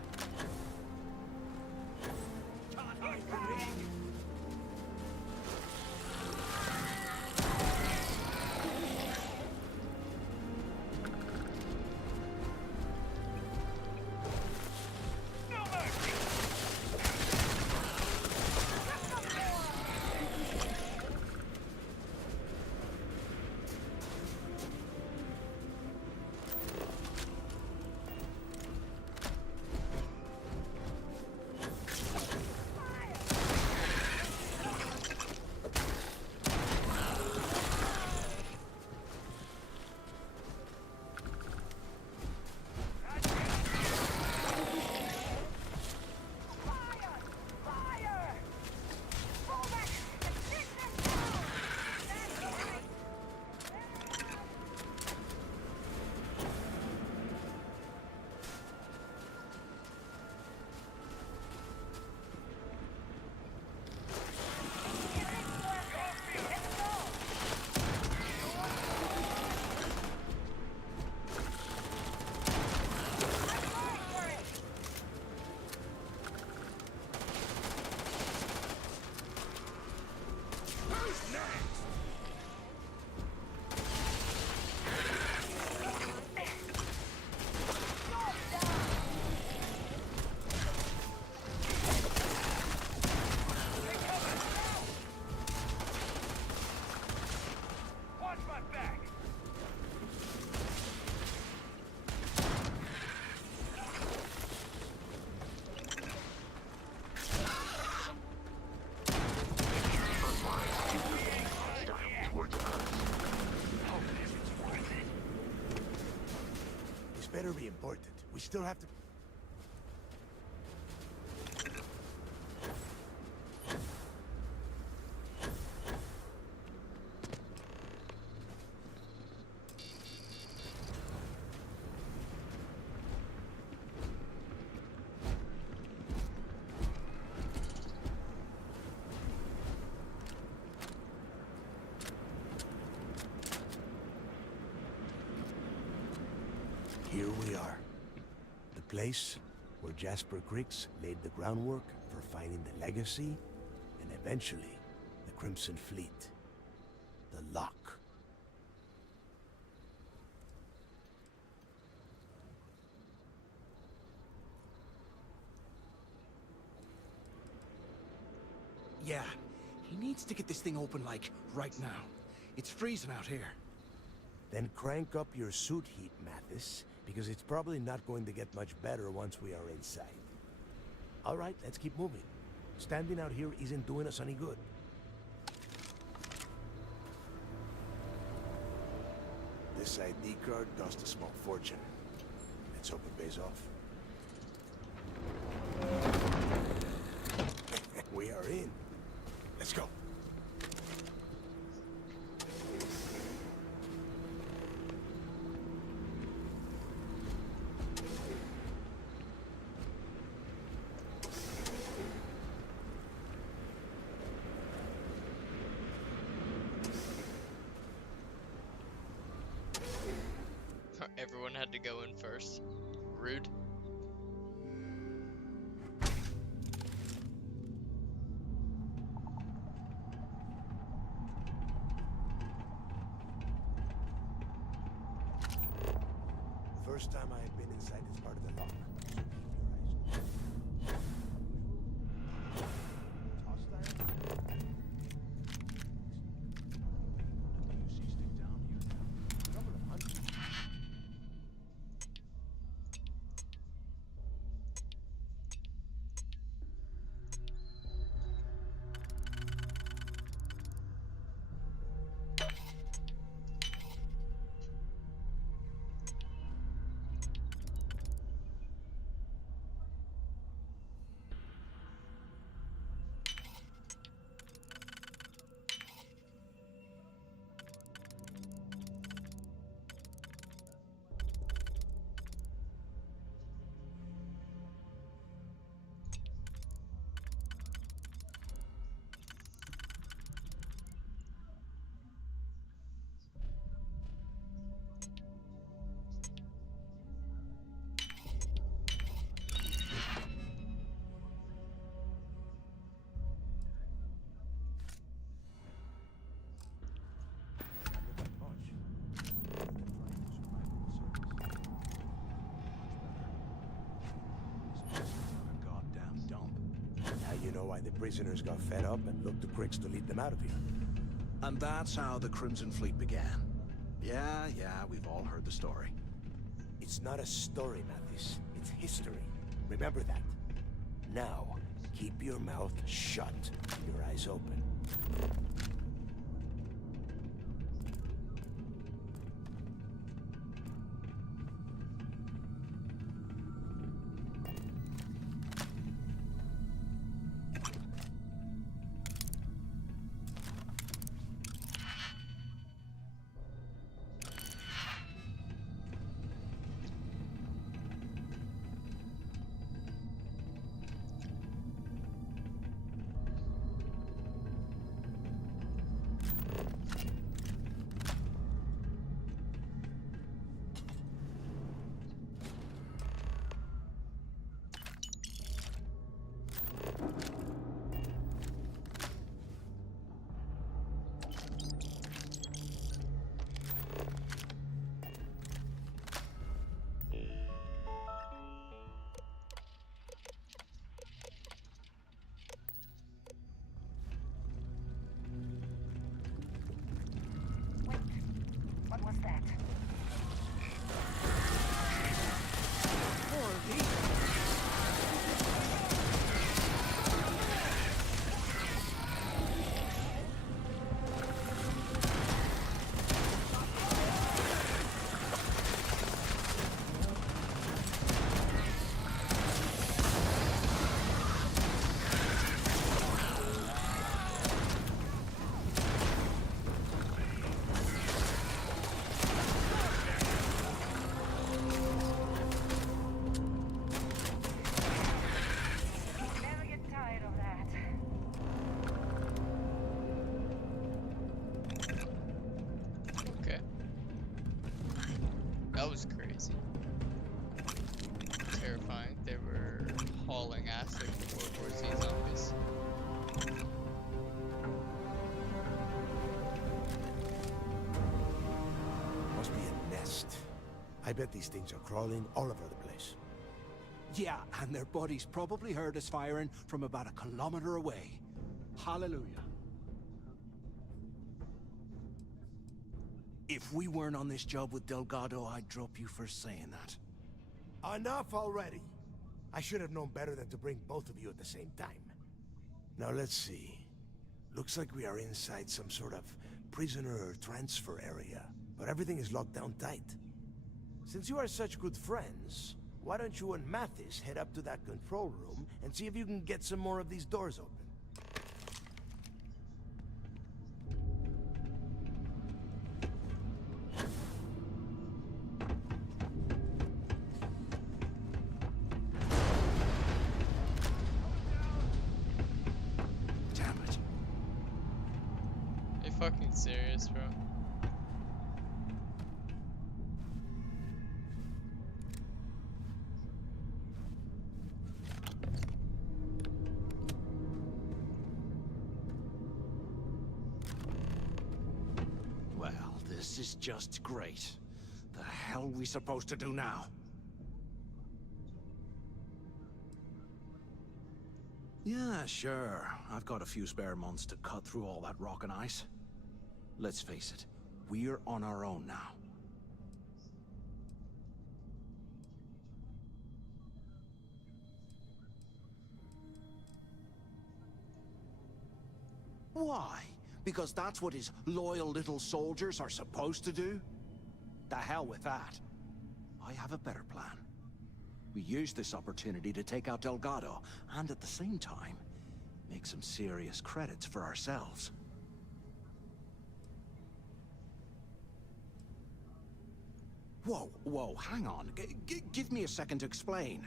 Better be important. We still have to... Here we are. The place where Jasper Griggs laid the groundwork for finding the legacy and eventually the Crimson Fleet. The Lock. Yeah, he needs to get this thing open, like, right now. It's freezing out here. Then crank up your suit heat, Mathis, because it's probably not going to get much better once we are inside. All right, let's keep moving. Standing out here isn't doing us any good. This ID card cost a small fortune. Let's hope it pays off. We are in. Let's go. Everyone had to go in first. Rude. first time I have been inside this part of the lock. Why the prisoners got fed up and looked to Crix to lead them out of here. And that's how the Crimson Fleet began. Yeah, we've all heard the story. It's not a story, Mathis. It's history. Remember that. Now, keep your mouth shut, your eyes open. What was that? That was crazy. Terrifying. They were hauling ass like the World War Z zombies. Must be a nest. I bet these things are crawling all over the place. Yeah, and their buddies probably heard us firing from about a kilometer away. Hallelujah. If we weren't on this job with Delgado, I'd drop you for saying that. Enough already! I should have known better than to bring both of you at the same time. Now let's see. Looks like we are inside some sort of prisoner transfer area, but everything is locked down tight. Since you are such good friends, why don't you and Mathis head up to that control room and see if you can get some more of these doors open? Fucking serious, bro. Well, this is just great. The hell are we supposed to do now? Yeah, sure. I've got a few spare months to cut through all that rock and ice. Let's face it, we're on our own now. Why? Because that's what his loyal little soldiers are supposed to do? The hell with that. I have a better plan. We use this opportunity to take out Delgado, and at the same time, make some serious credits for ourselves. Whoa, hang on. Give me a second to explain.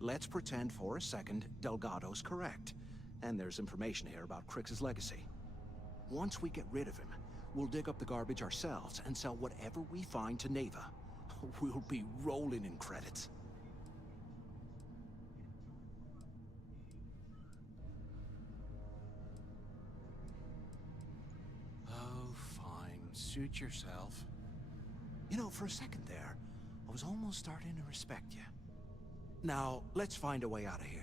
Let's pretend for a second Delgado's correct, and there's information here about Crix's legacy. Once we get rid of him, we'll dig up the garbage ourselves and sell whatever we find to Neva. We'll be rolling in credits. Oh, fine. Suit yourself. You know, for a second there, I was almost starting to respect you. Now, let's find a way out of here.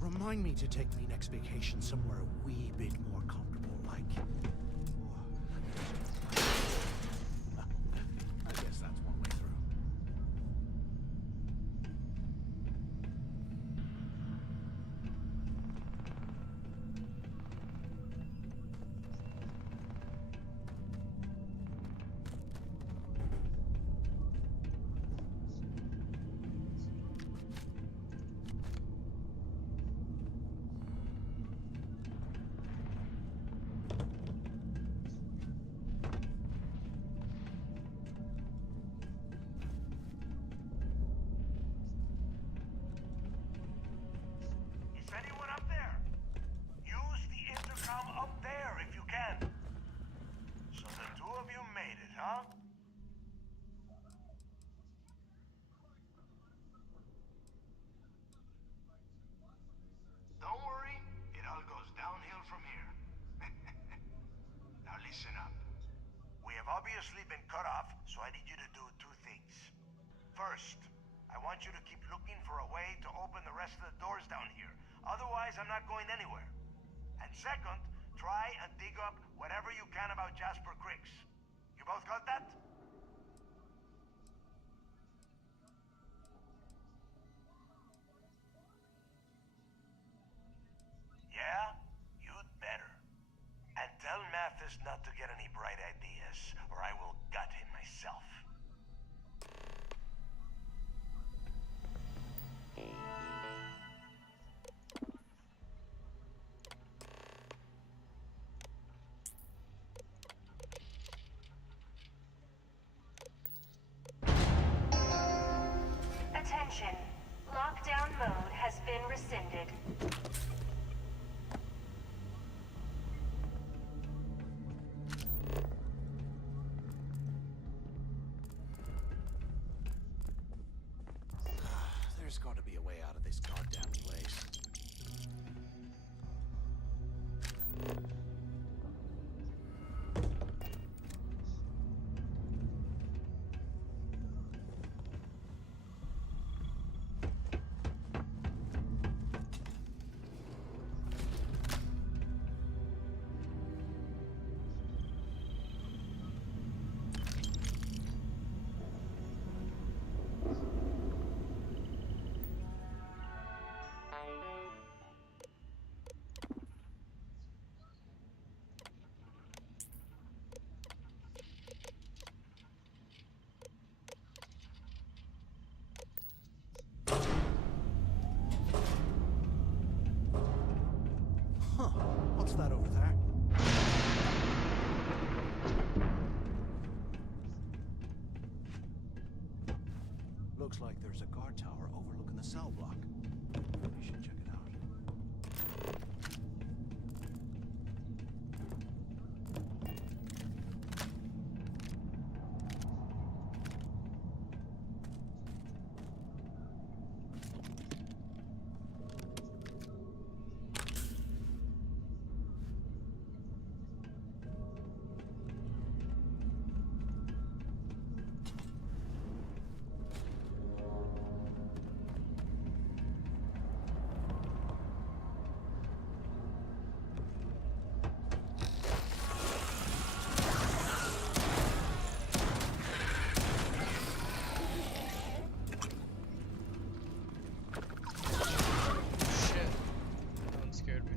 Remind me to take me next vacation somewhere a wee bit more comfortable, like... I guess that's one way through. Obviously been cut off, so I need you to do two things. First, I want you to keep looking for a way to open the rest of the doors down here. Otherwise, I'm not going anywhere. And second, try and dig up whatever you can about Jasper Crix. You both got that? Yeah? You'd better. And tell Mathis not to get any bright ideas, or I will gut him myself. that over there? Looks like there's a guard tower overlooking the cell block. We should check it out. Shit. That one scared me.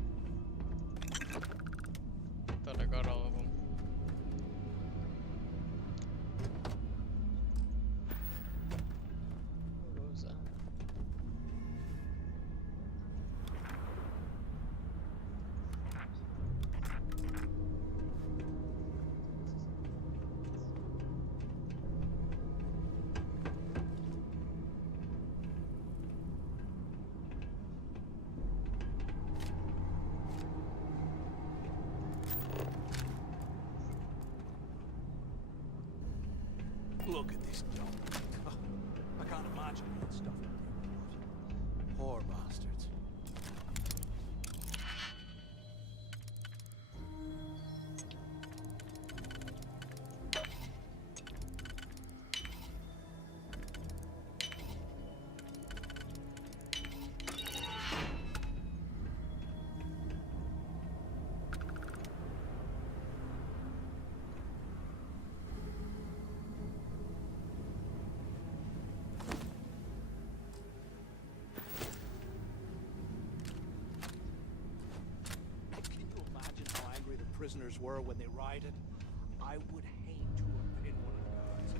Thought I got all of them. What was that? Look at this dump. I can't imagine that stuff. Poor bastards. Can you imagine how angry the prisoners were when they rioted? I would hate to have been one of the guards.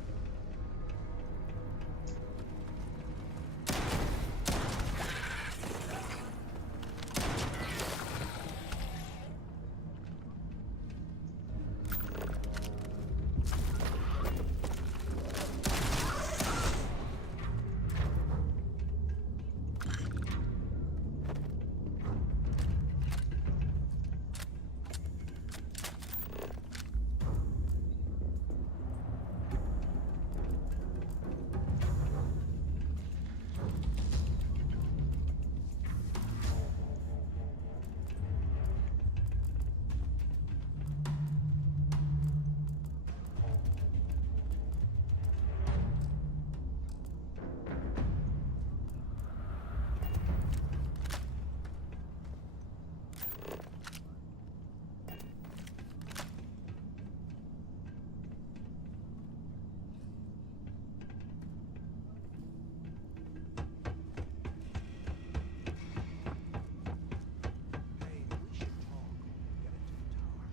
Hey, we should talk when we get into the tower.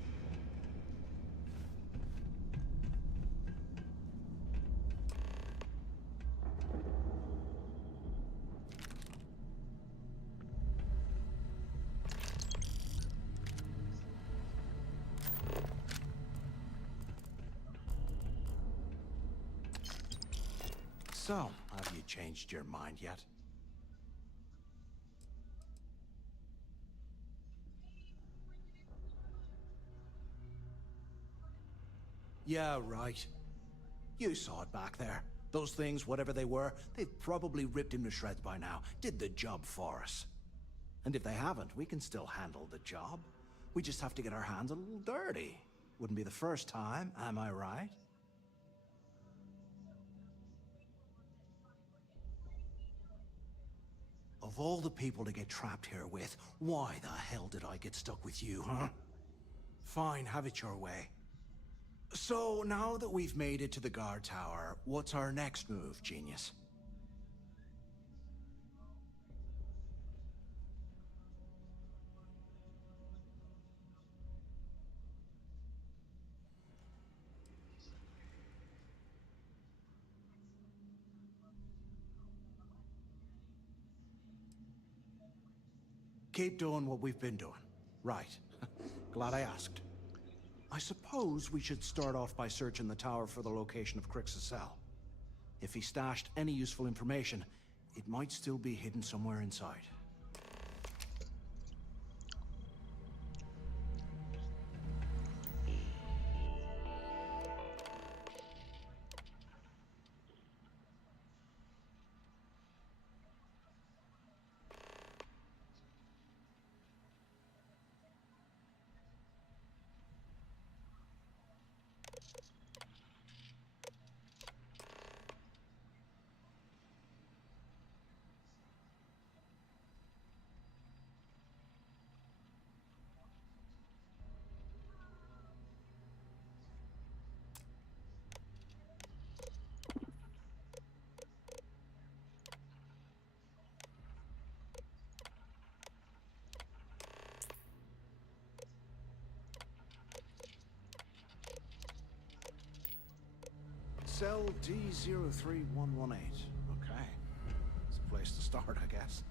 So, have you changed your mind yet? Yeah, right. You saw it back there. Those things, whatever they were, they've probably ripped him to shreds by now. Did the job for us. And if they haven't, we can still handle the job. We just have to get our hands a little dirty. Wouldn't be the first time, am I right? Of all the people to get trapped here with, why the hell did I get stuck with you, huh? Fine, have it your way. So, now that we've made it to the guard tower, what's our next move, genius? Keep doing what we've been doing. Right. Glad I asked. I suppose we should start off by searching the tower for the location of Crix's cell. If he stashed any useful information, it might still be hidden somewhere inside. Cell D03118. Okay. It's a place to start, I guess.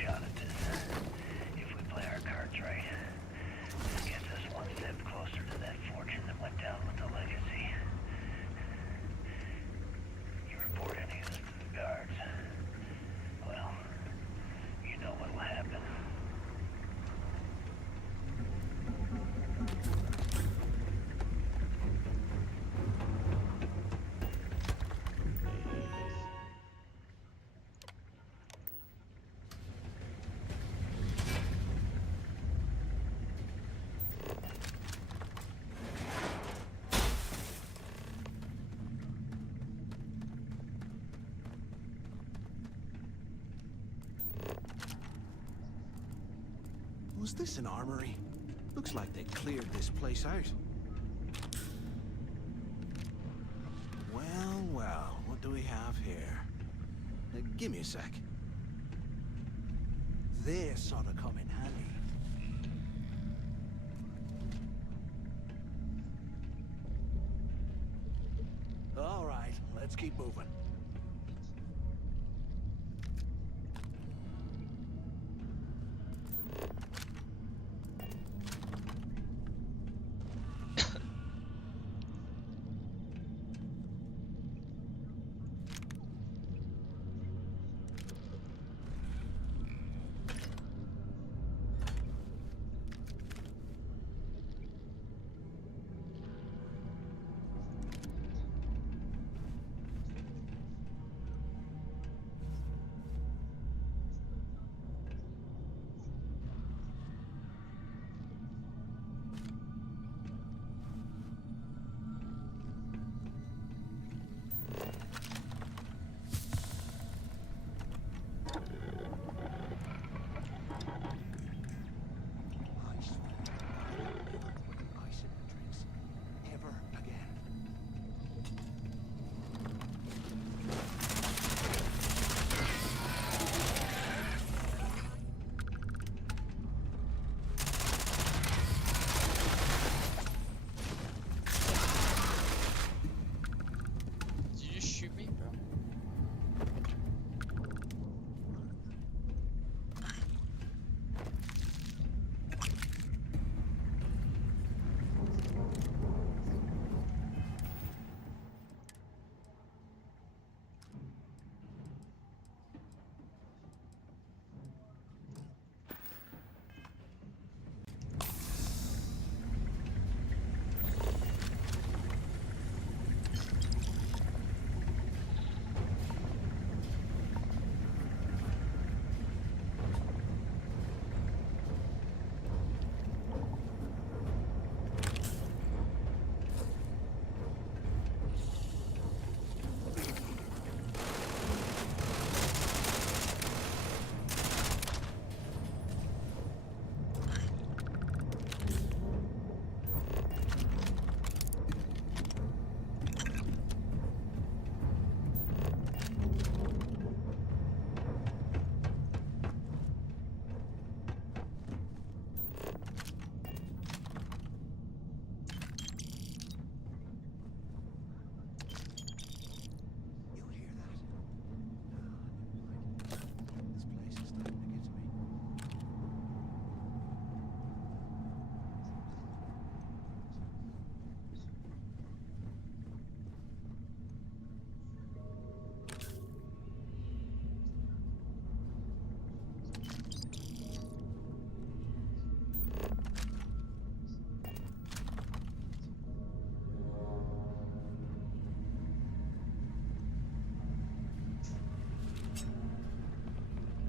shot at this. If we play our cards right, this gets us one step closer to that fortune that went down with the legacy. You report any of this to the guards, well, you know what'll happen. Was this an armory? Looks like they cleared this place out. Well, well, what do we have here? Give me a sec. This ought to come in handy. All right, let's keep moving.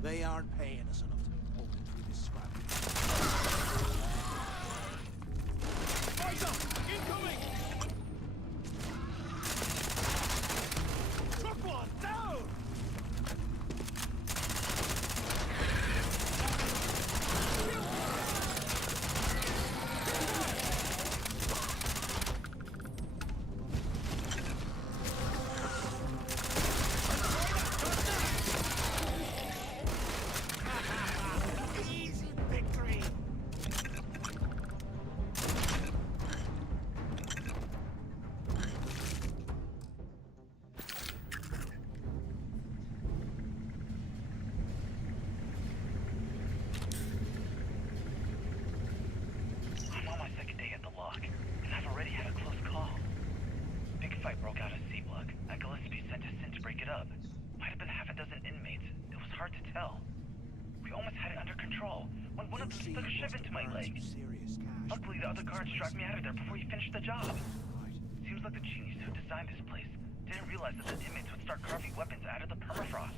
They aren't paying us enough to open through this scrap. Eyes up! Incoming! Truck one, down! fell. We almost had it under control when one of them stuck a shiv into my leg. Luckily, the other guards dragged me out of there before he finished the job. Seems like the genius who designed this place didn't realize that the inmates would start carving weapons out of the permafrost.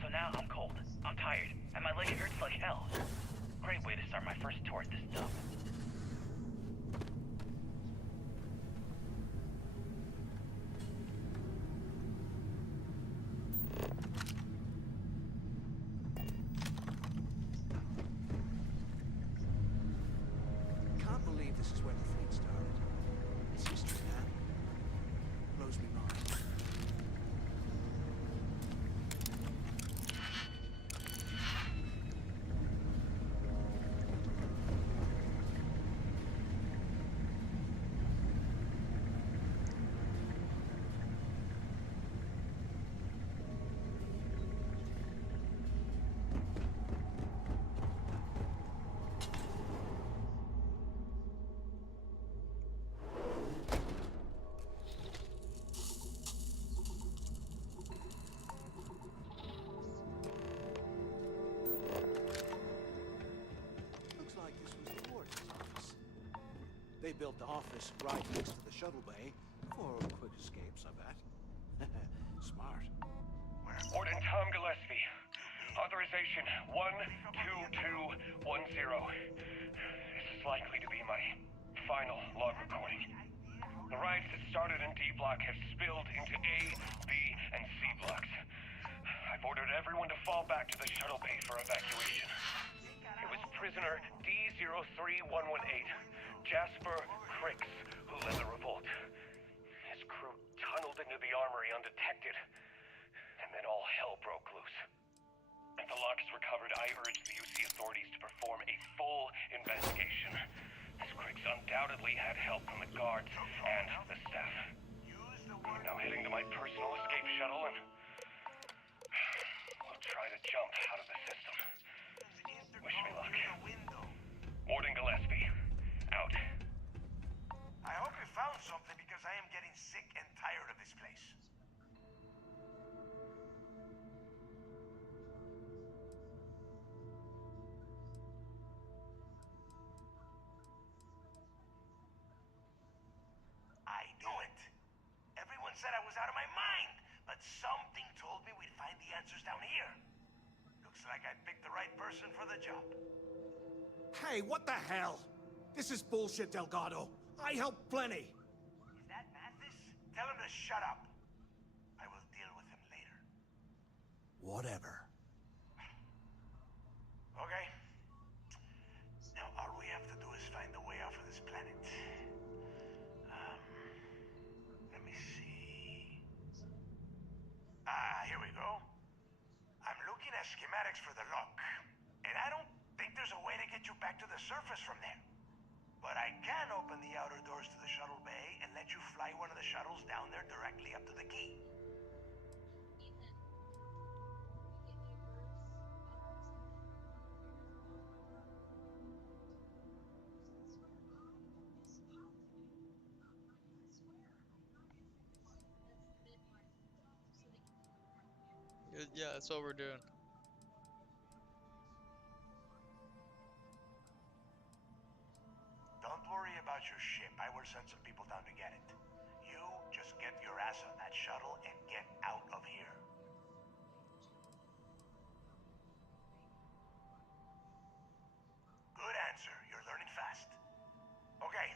So now I'm cold, I'm tired, and my leg hurts like hell. Great way to start my first tour at this dump. Can't believe this is where the fleet started. It's history, man. Blows me mind. They built the office right next to the shuttle bay for quick escapes, I bet. Smart. Warden Tom Gillespie. Authorization 12210. This is likely to be my final log recording. The riots that started in D Block have spilled into A, B, and C blocks. I've ordered everyone to fall back to the shuttle bay for evacuation. It was prisoner D03118, Jasper Crix, who led the revolt. His crew tunneled into the armory undetected, and then all hell broke loose. If the lock is recovered, I urge the UC authorities to perform a full investigation. This Crix undoubtedly had help from the guards and the staff. I'm now heading to my personal escape shuttle and we'll try to jump out of the system. Wish me luck. Warden Gillespie, out. I hope you found something because I am getting sick and tired of this place. I knew it. Everyone said I was out of my mind, but something told me we'd find the answers down here. Looks like I picked the right person for the job. Hey, what the hell? This is bullshit, Delgado. I helped plenty. Is that Mathis? Tell him to shut up. I will deal with him later. Whatever. Okay. Now all we have to do is find a way off of this planet. Let me see. Here we go. I'm looking at schematics for the lock, and I don't think there's a way to get you back to the surface from there. But I can open the outer doors to the shuttle bay and let you fly one of the shuttles down there directly up to the key. Yeah, that's what we're doing. Don't worry about your ship. I will send some people down to get it. You just get your ass on that shuttle and get out of here. Good answer. You're learning fast. Okay,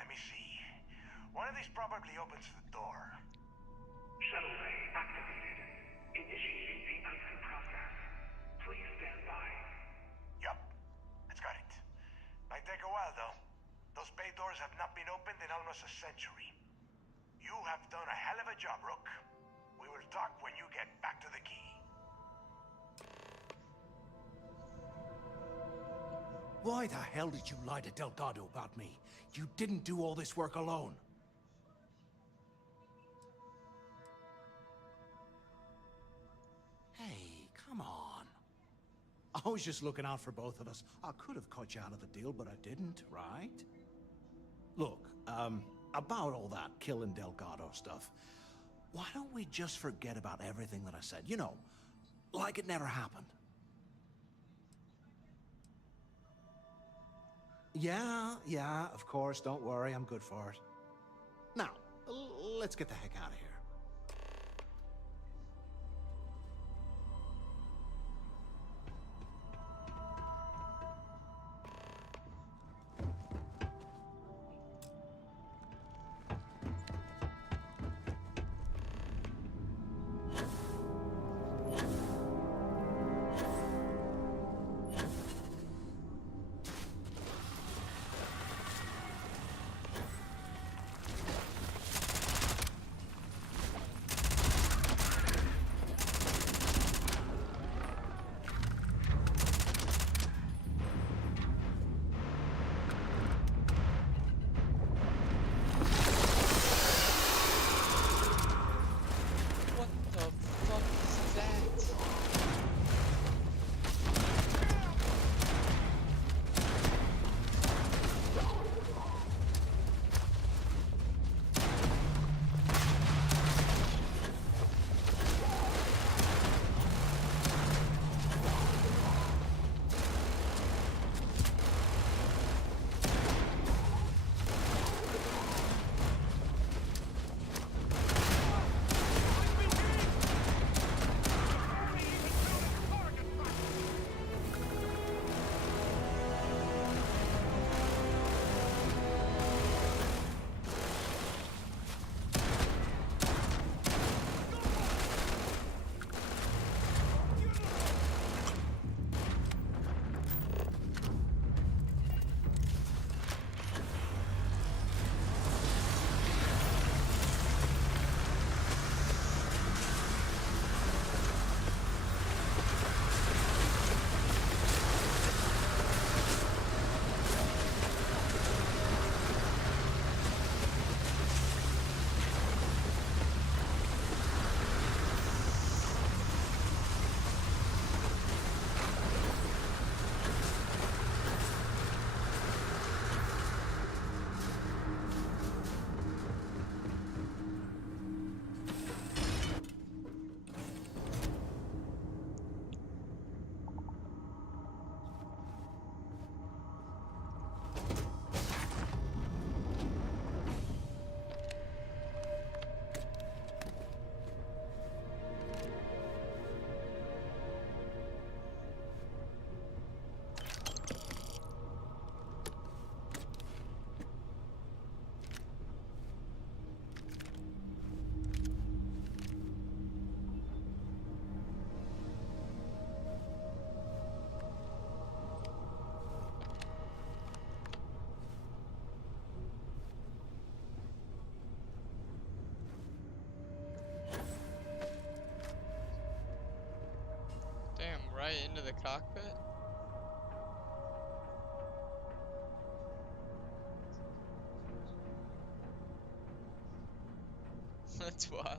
let me see. One of these probably opens the door. Shuttle bay activated. Initiating the exit process. Please stand by. Yup, it's got it. Might take a while though. Those bay doors have not been opened in almost a century. You have done a hell of a job, Rook. We will talk when you get back to the key. Why the hell did you lie to Delgado about me? You didn't do all this work alone. Hey, come on. I was just looking out for both of us. I could have cut you out of the deal, but I didn't, right? Look, about all that killing Delgado stuff, why don't we just forget about everything that I said? You know, like it never happened. Yeah, of course, don't worry, I'm good for it. Now, let's get the heck out of here. What the fuck is that? Damn, right into the cockpit? That's wild.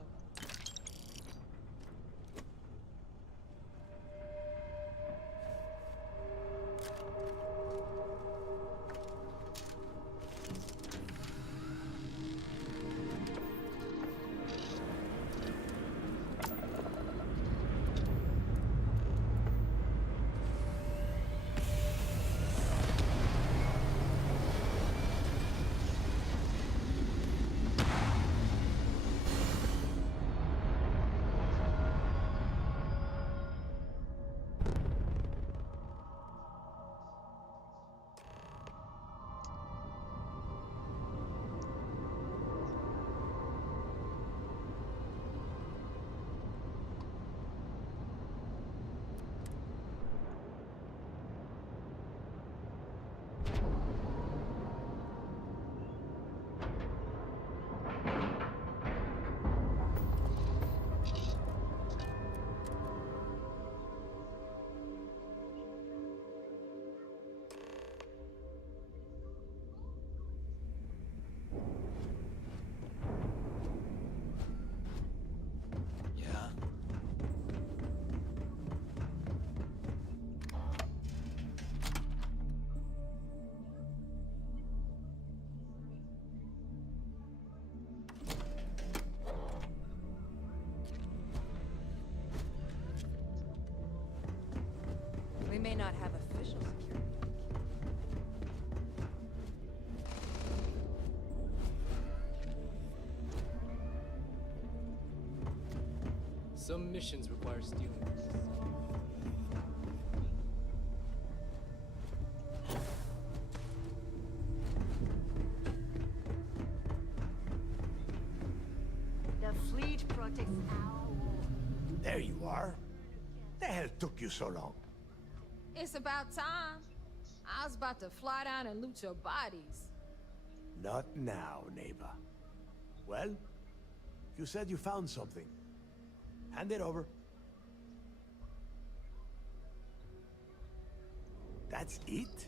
may not have official security. Some missions require stealing. The fleet protects our... There you are. The hell took you so long? It's about time. I was about to fly down and loot your bodies. Not now, neighbor. Well, you said you found something. Hand it over. That's it?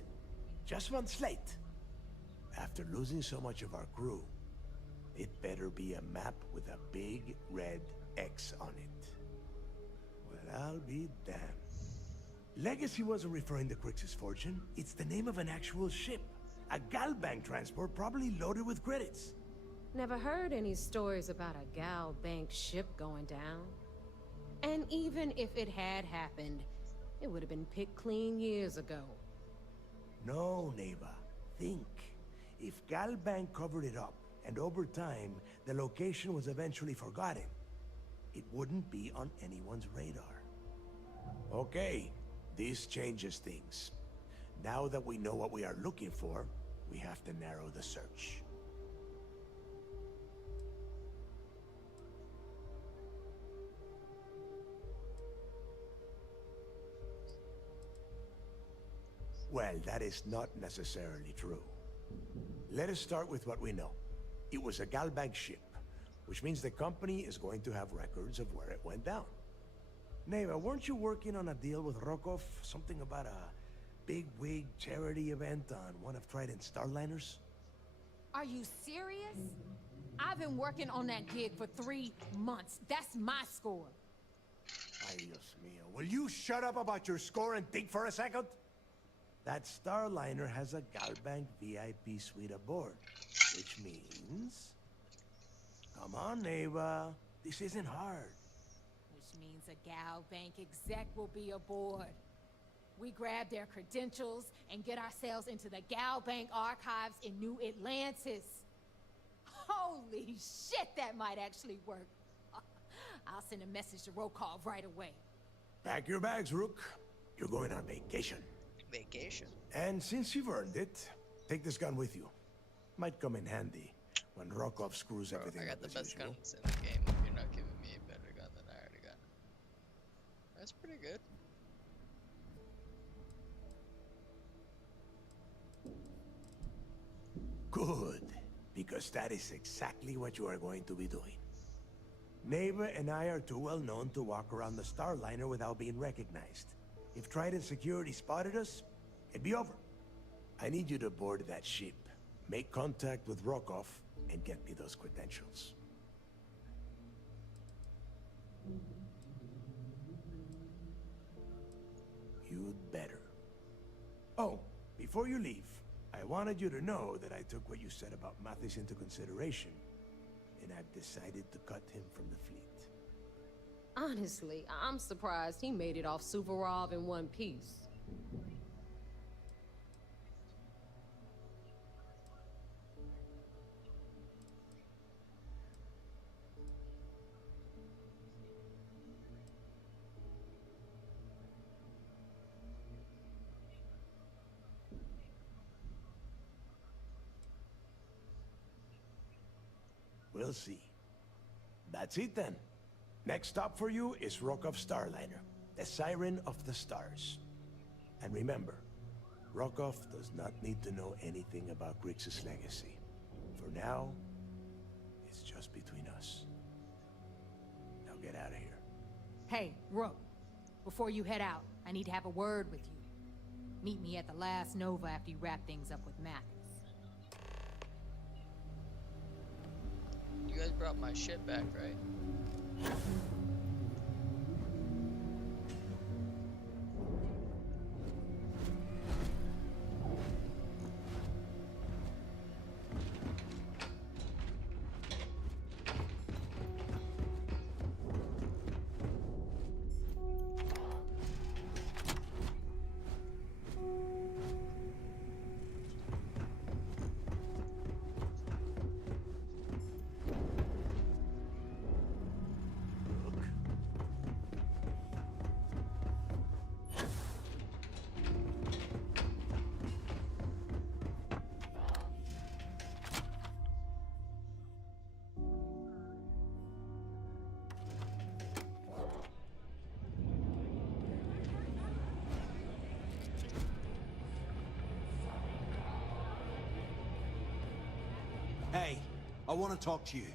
Just one slate? After losing so much of our crew, it better be a map with a big red X on it. Well, I'll be damned. Legacy wasn't referring to Crix's fortune. It's the name of an actual ship. A Galbank transport probably loaded with credits. Never heard any stories about a Gal Bank ship going down. And even if it had happened, it would have been picked clean years ago. No, neighbor. Think. If Galbank covered it up, and over time, the location was eventually forgotten, it wouldn't be on anyone's radar. Okay, this changes things. Now that we know what we are looking for, we have to narrow the search. Well, that is not necessarily true. Let us start with what we know. It was a Galbank ship, which means the company is going to have records of where it went down. Neva, weren't you working on a deal with Rokov? Something about a big-wig charity event on one of Trident's Starliners? Are you serious? I've been working on that gig for 3 months. That's my score. Ay, Dios mío. Will you shut up about your score and think for a second? That Starliner has a Galbank VIP suite aboard, which means... Come on, Neva. This isn't hard. Which means a Gal Bank exec will be aboard. We grab their credentials and get ourselves into the Gal Bank archives in New Atlantis. Holy shit, that might actually work. I'll send a message to Rokov right away. Pack your bags, Rook. You're going on vacation. Vacation? And since you've earned it, take this gun with you. Might come in handy when Rokov screws everything I got up the as best usual. guns in the game. You're not giving me a better gun than I already got. That's pretty good. Good, because that is exactly what you are going to be doing. Neva and I are too well known to walk around the Starliner without being recognized. If Trident security spotted us, it'd be over. I need you to board that ship, make contact with Rokov, and get me those credentials. You'd better. Oh, before you leave, I wanted you to know that I took what you said about Mathis into consideration, and I've decided to cut him from the fleet. Honestly, I'm surprised he made it off Suvorov in one piece. We'll see. That's it then. Next stop for you is Rokov Starliner, the Siren of the Stars. And remember, Rokov does not need to know anything about Grix's legacy. For now, it's just between us. Now get out of here. Hey, Rook, before you head out, I need to have a word with you. Meet me at the last Nova after you wrap things up with Mathis. You guys brought my shit back, right? I want to talk to you.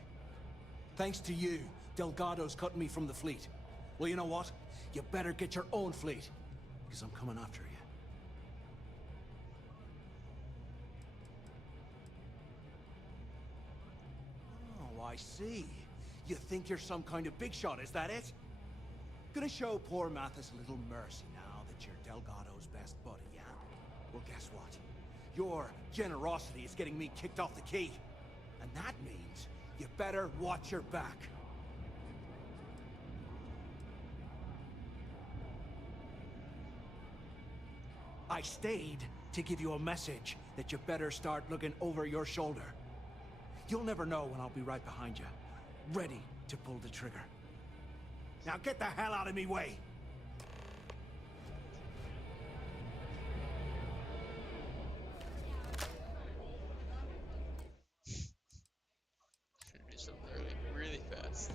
Thanks to you, Delgado's cutting me from the fleet. Well, you know what? You better get your own fleet, because I'm coming after you. Oh, I see. You think you're some kind of big shot, is that it? Gonna show poor Mathis a little mercy now that you're Delgado's best buddy, yeah? Well, guess what? Your generosity is getting me kicked off the key. And that means you better watch your back. I stayed to give you a message that you better start looking over your shoulder. You'll never know when I'll be right behind you, ready to pull the trigger. Now get the hell out of me way! Should do something really, really fast.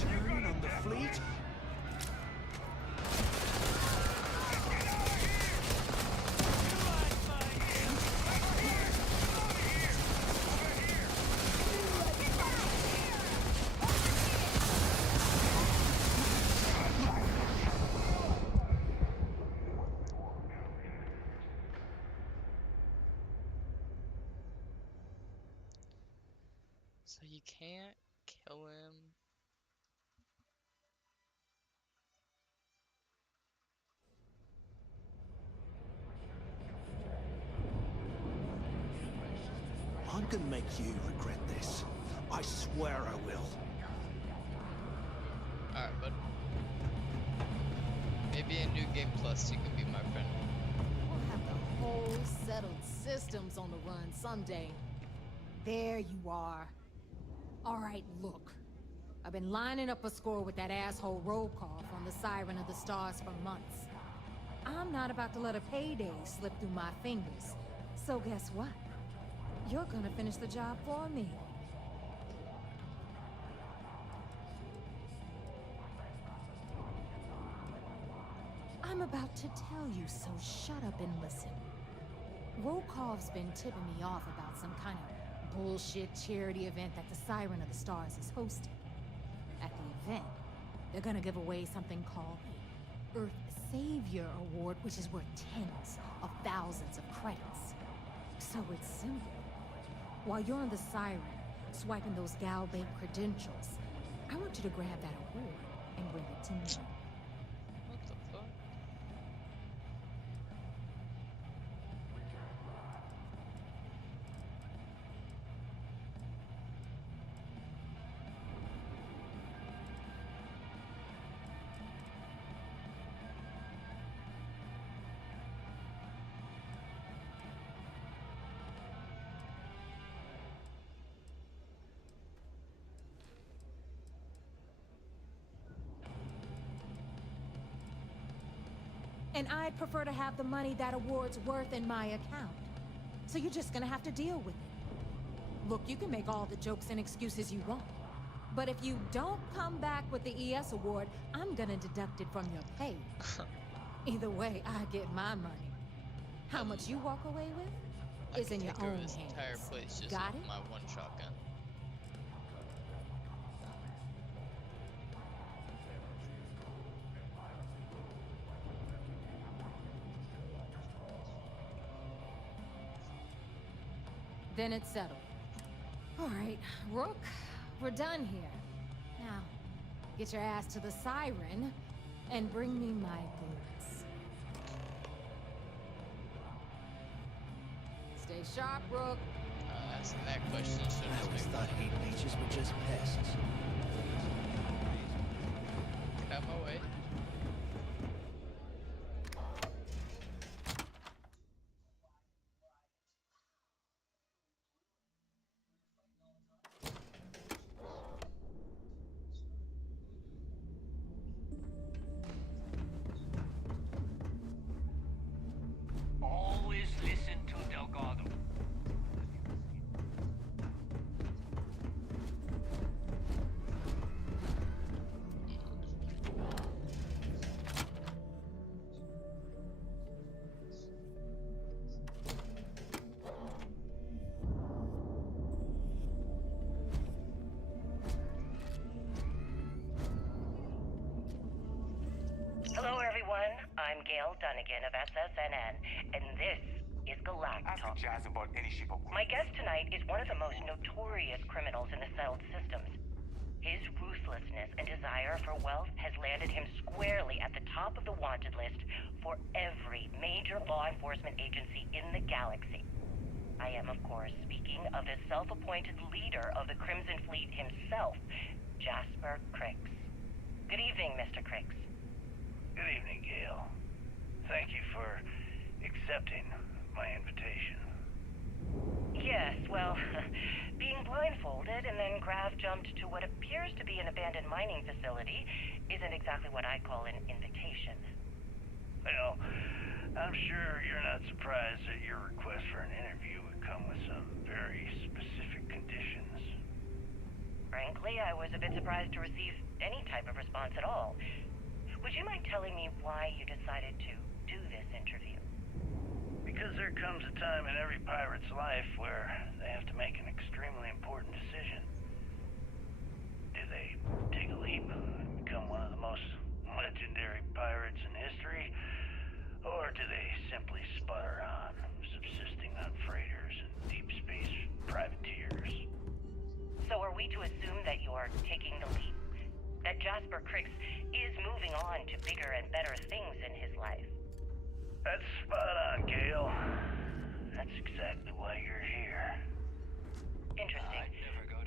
Turn on the fleet? So you can't kill him. I'm gonna make you regret this. I swear I will. Alright, bud. Maybe in New Game Plus you can be my friend. We'll have the whole settled systems on the run someday. There you are. All right, look. I've been lining up a score with that asshole roll call from the Siren of the Stars for months. I'm not about to let a payday slip through my fingers. So guess what? You're gonna finish the job for me. I'm about to tell you, so shut up and listen. Rokov's been tipping me off about some kind of bullshit charity event that the Siren of the Stars is hosting. At the event, they're gonna give away something called the Earth Savior Award, which is worth tens of thousands of credits. So it's simple. While you're on the Siren, swiping those Galbank credentials, I want you to grab that award and bring it to me. What the fuck? And I'd prefer to have the money that award's worth in my account. So you're just gonna have to deal with it. Look, you can make all the jokes and excuses you want. But if you don't come back with the ES award, I'm gonna deduct it from your pay. Either way, I get my money. How much you walk away with is in your own hands. Entire place just Got with it? my one shotgun. Then it's settled. All right, Rook, we're done here. Now, get your ass to the Siren and bring me my goods. Stay sharp, Rook. Asking that question should I have always been thought hate leeches were just pests. Get out my way. Always listen to Delgado. Gail Dunnigan of SSNN, and this is Galactic. Ask Jazz about any ship of My guest tonight is one of the most notorious criminals in the settled systems. His ruthlessness and desire for wealth has landed him squarely at the top of the wanted list for every major law enforcement agency in the galaxy. I am, of course, speaking of the self-appointed leader of the Crimson Fleet himself, Jasper Crix. Good evening, Mr. Crix. Good evening, Gail. Thank you for accepting my invitation. Yes, well, being blindfolded and then grav-jumped to what appears to be an abandoned mining facility isn't exactly what I call an invitation. Well, I'm sure you're not surprised that your request for an interview would come with some very specific conditions. Frankly, I was a bit surprised to receive any type of response at all. Would you mind telling me why you decided to do this interview? Because there comes a time in every pirate's life where they have to make an extremely important decision. Do they take a leap and become one of the most legendary pirates in history? Or do they simply sputter on, subsisting on freighters and deep space privateers? So are we to assume that you're taking the leap? That Jasper Crix is moving on to bigger and better things in his life? That's spot on, Gail. That's exactly why you're here. Interesting.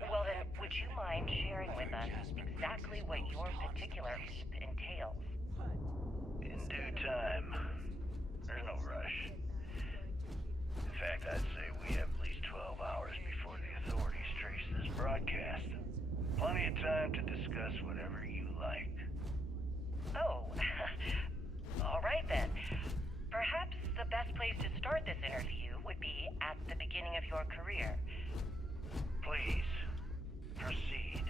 Well then, would you mind sharing with us exactly what your particular leap entails? In due time. There's no rush. In fact, I'd say we have at least 12 hours before the authorities trace this broadcast. Plenty of time to discuss whatever you like. Oh, all right then. Perhaps the best place to start this interview would be at the beginning of your career. Please, proceed.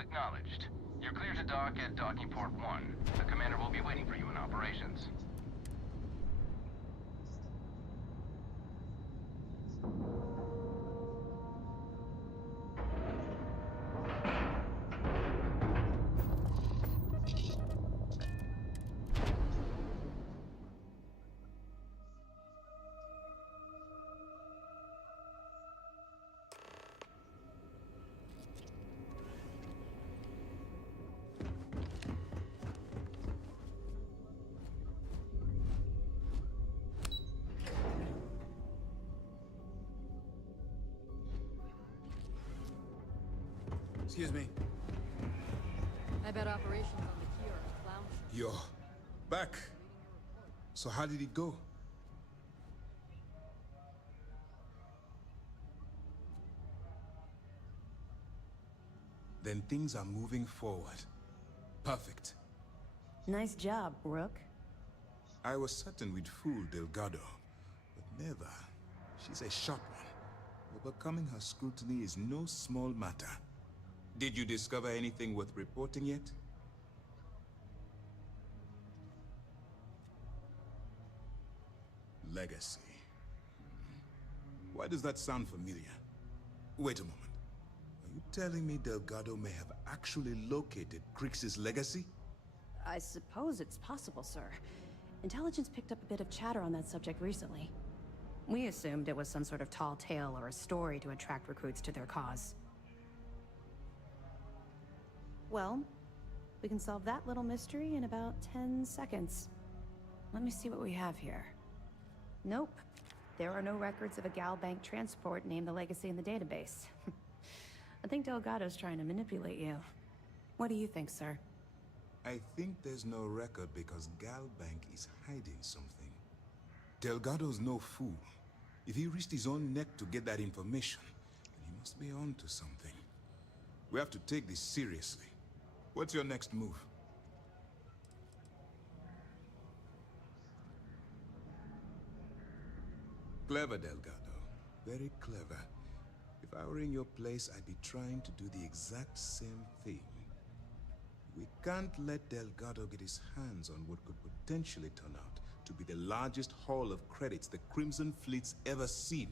Acknowledged. You're clear to dock at docking port 1. The commander will be waiting for you in operations. Excuse me. I bet operations on the key are a clown show. You're back. So how did it go? Then things are moving forward. Perfect. Nice job, Rook. I was certain we'd fool Delgado, but never. She's a sharp one. Overcoming her scrutiny is no small matter. Did you discover anything worth reporting yet? Legacy. Why does that sound familiar? Wait a moment. Are you telling me Delgado may have actually located Crix's legacy? I suppose it's possible, sir. Intelligence picked up a bit of chatter on that subject recently. We assumed it was some sort of tall tale or a story to attract recruits to their cause. Well, we can solve that little mystery in about 10 seconds. Let me see what we have here. Nope. There are no records of a Gal Bank transport named the Legacy in the database. I think Delgado's trying to manipulate you. What do you think, sir? I think there's no record because Gal Bank is hiding something. Delgado's no fool. If he risked his own neck to get that information, then he must be on to something. We have to take this seriously. What's your next move? Clever, Delgado. Very clever. If I were in your place, I'd be trying to do the exact same thing. We can't let Delgado get his hands on what could potentially turn out to be the largest haul of credits the Crimson Fleet's ever seen.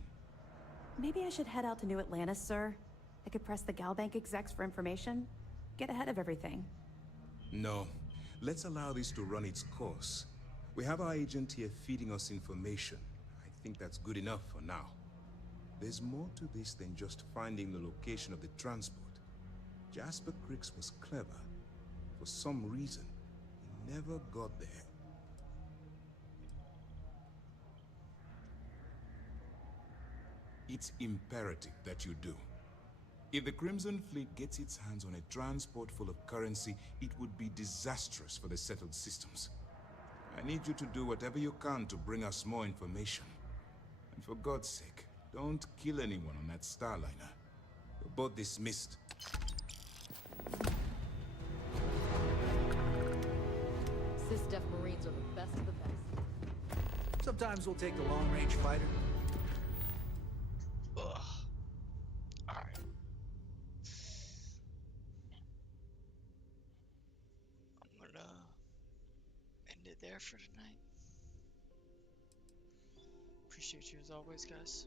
Maybe I should head out to New Atlantis, sir. I could press the Gal Bank execs for information. Get ahead of everything. No. Let's allow this to run its course. We have our agent here feeding us information. I think that's good enough for now. There's more to this than just finding the location of the transport. Jasper Cricks was clever. For some reason, he never got there. It's imperative that you do. If the Crimson Fleet gets its hands on a transport full of currency, it would be disastrous for the settled systems. I need you to do whatever you can to bring us more information. And for God's sake, don't kill anyone on that Starliner. You're both dismissed. Sysdef Marines are the best of the best. Sometimes we'll take the long-range fighter. Ugh. Alright. I'm gonna end it there for tonight. Appreciate you as always, guys.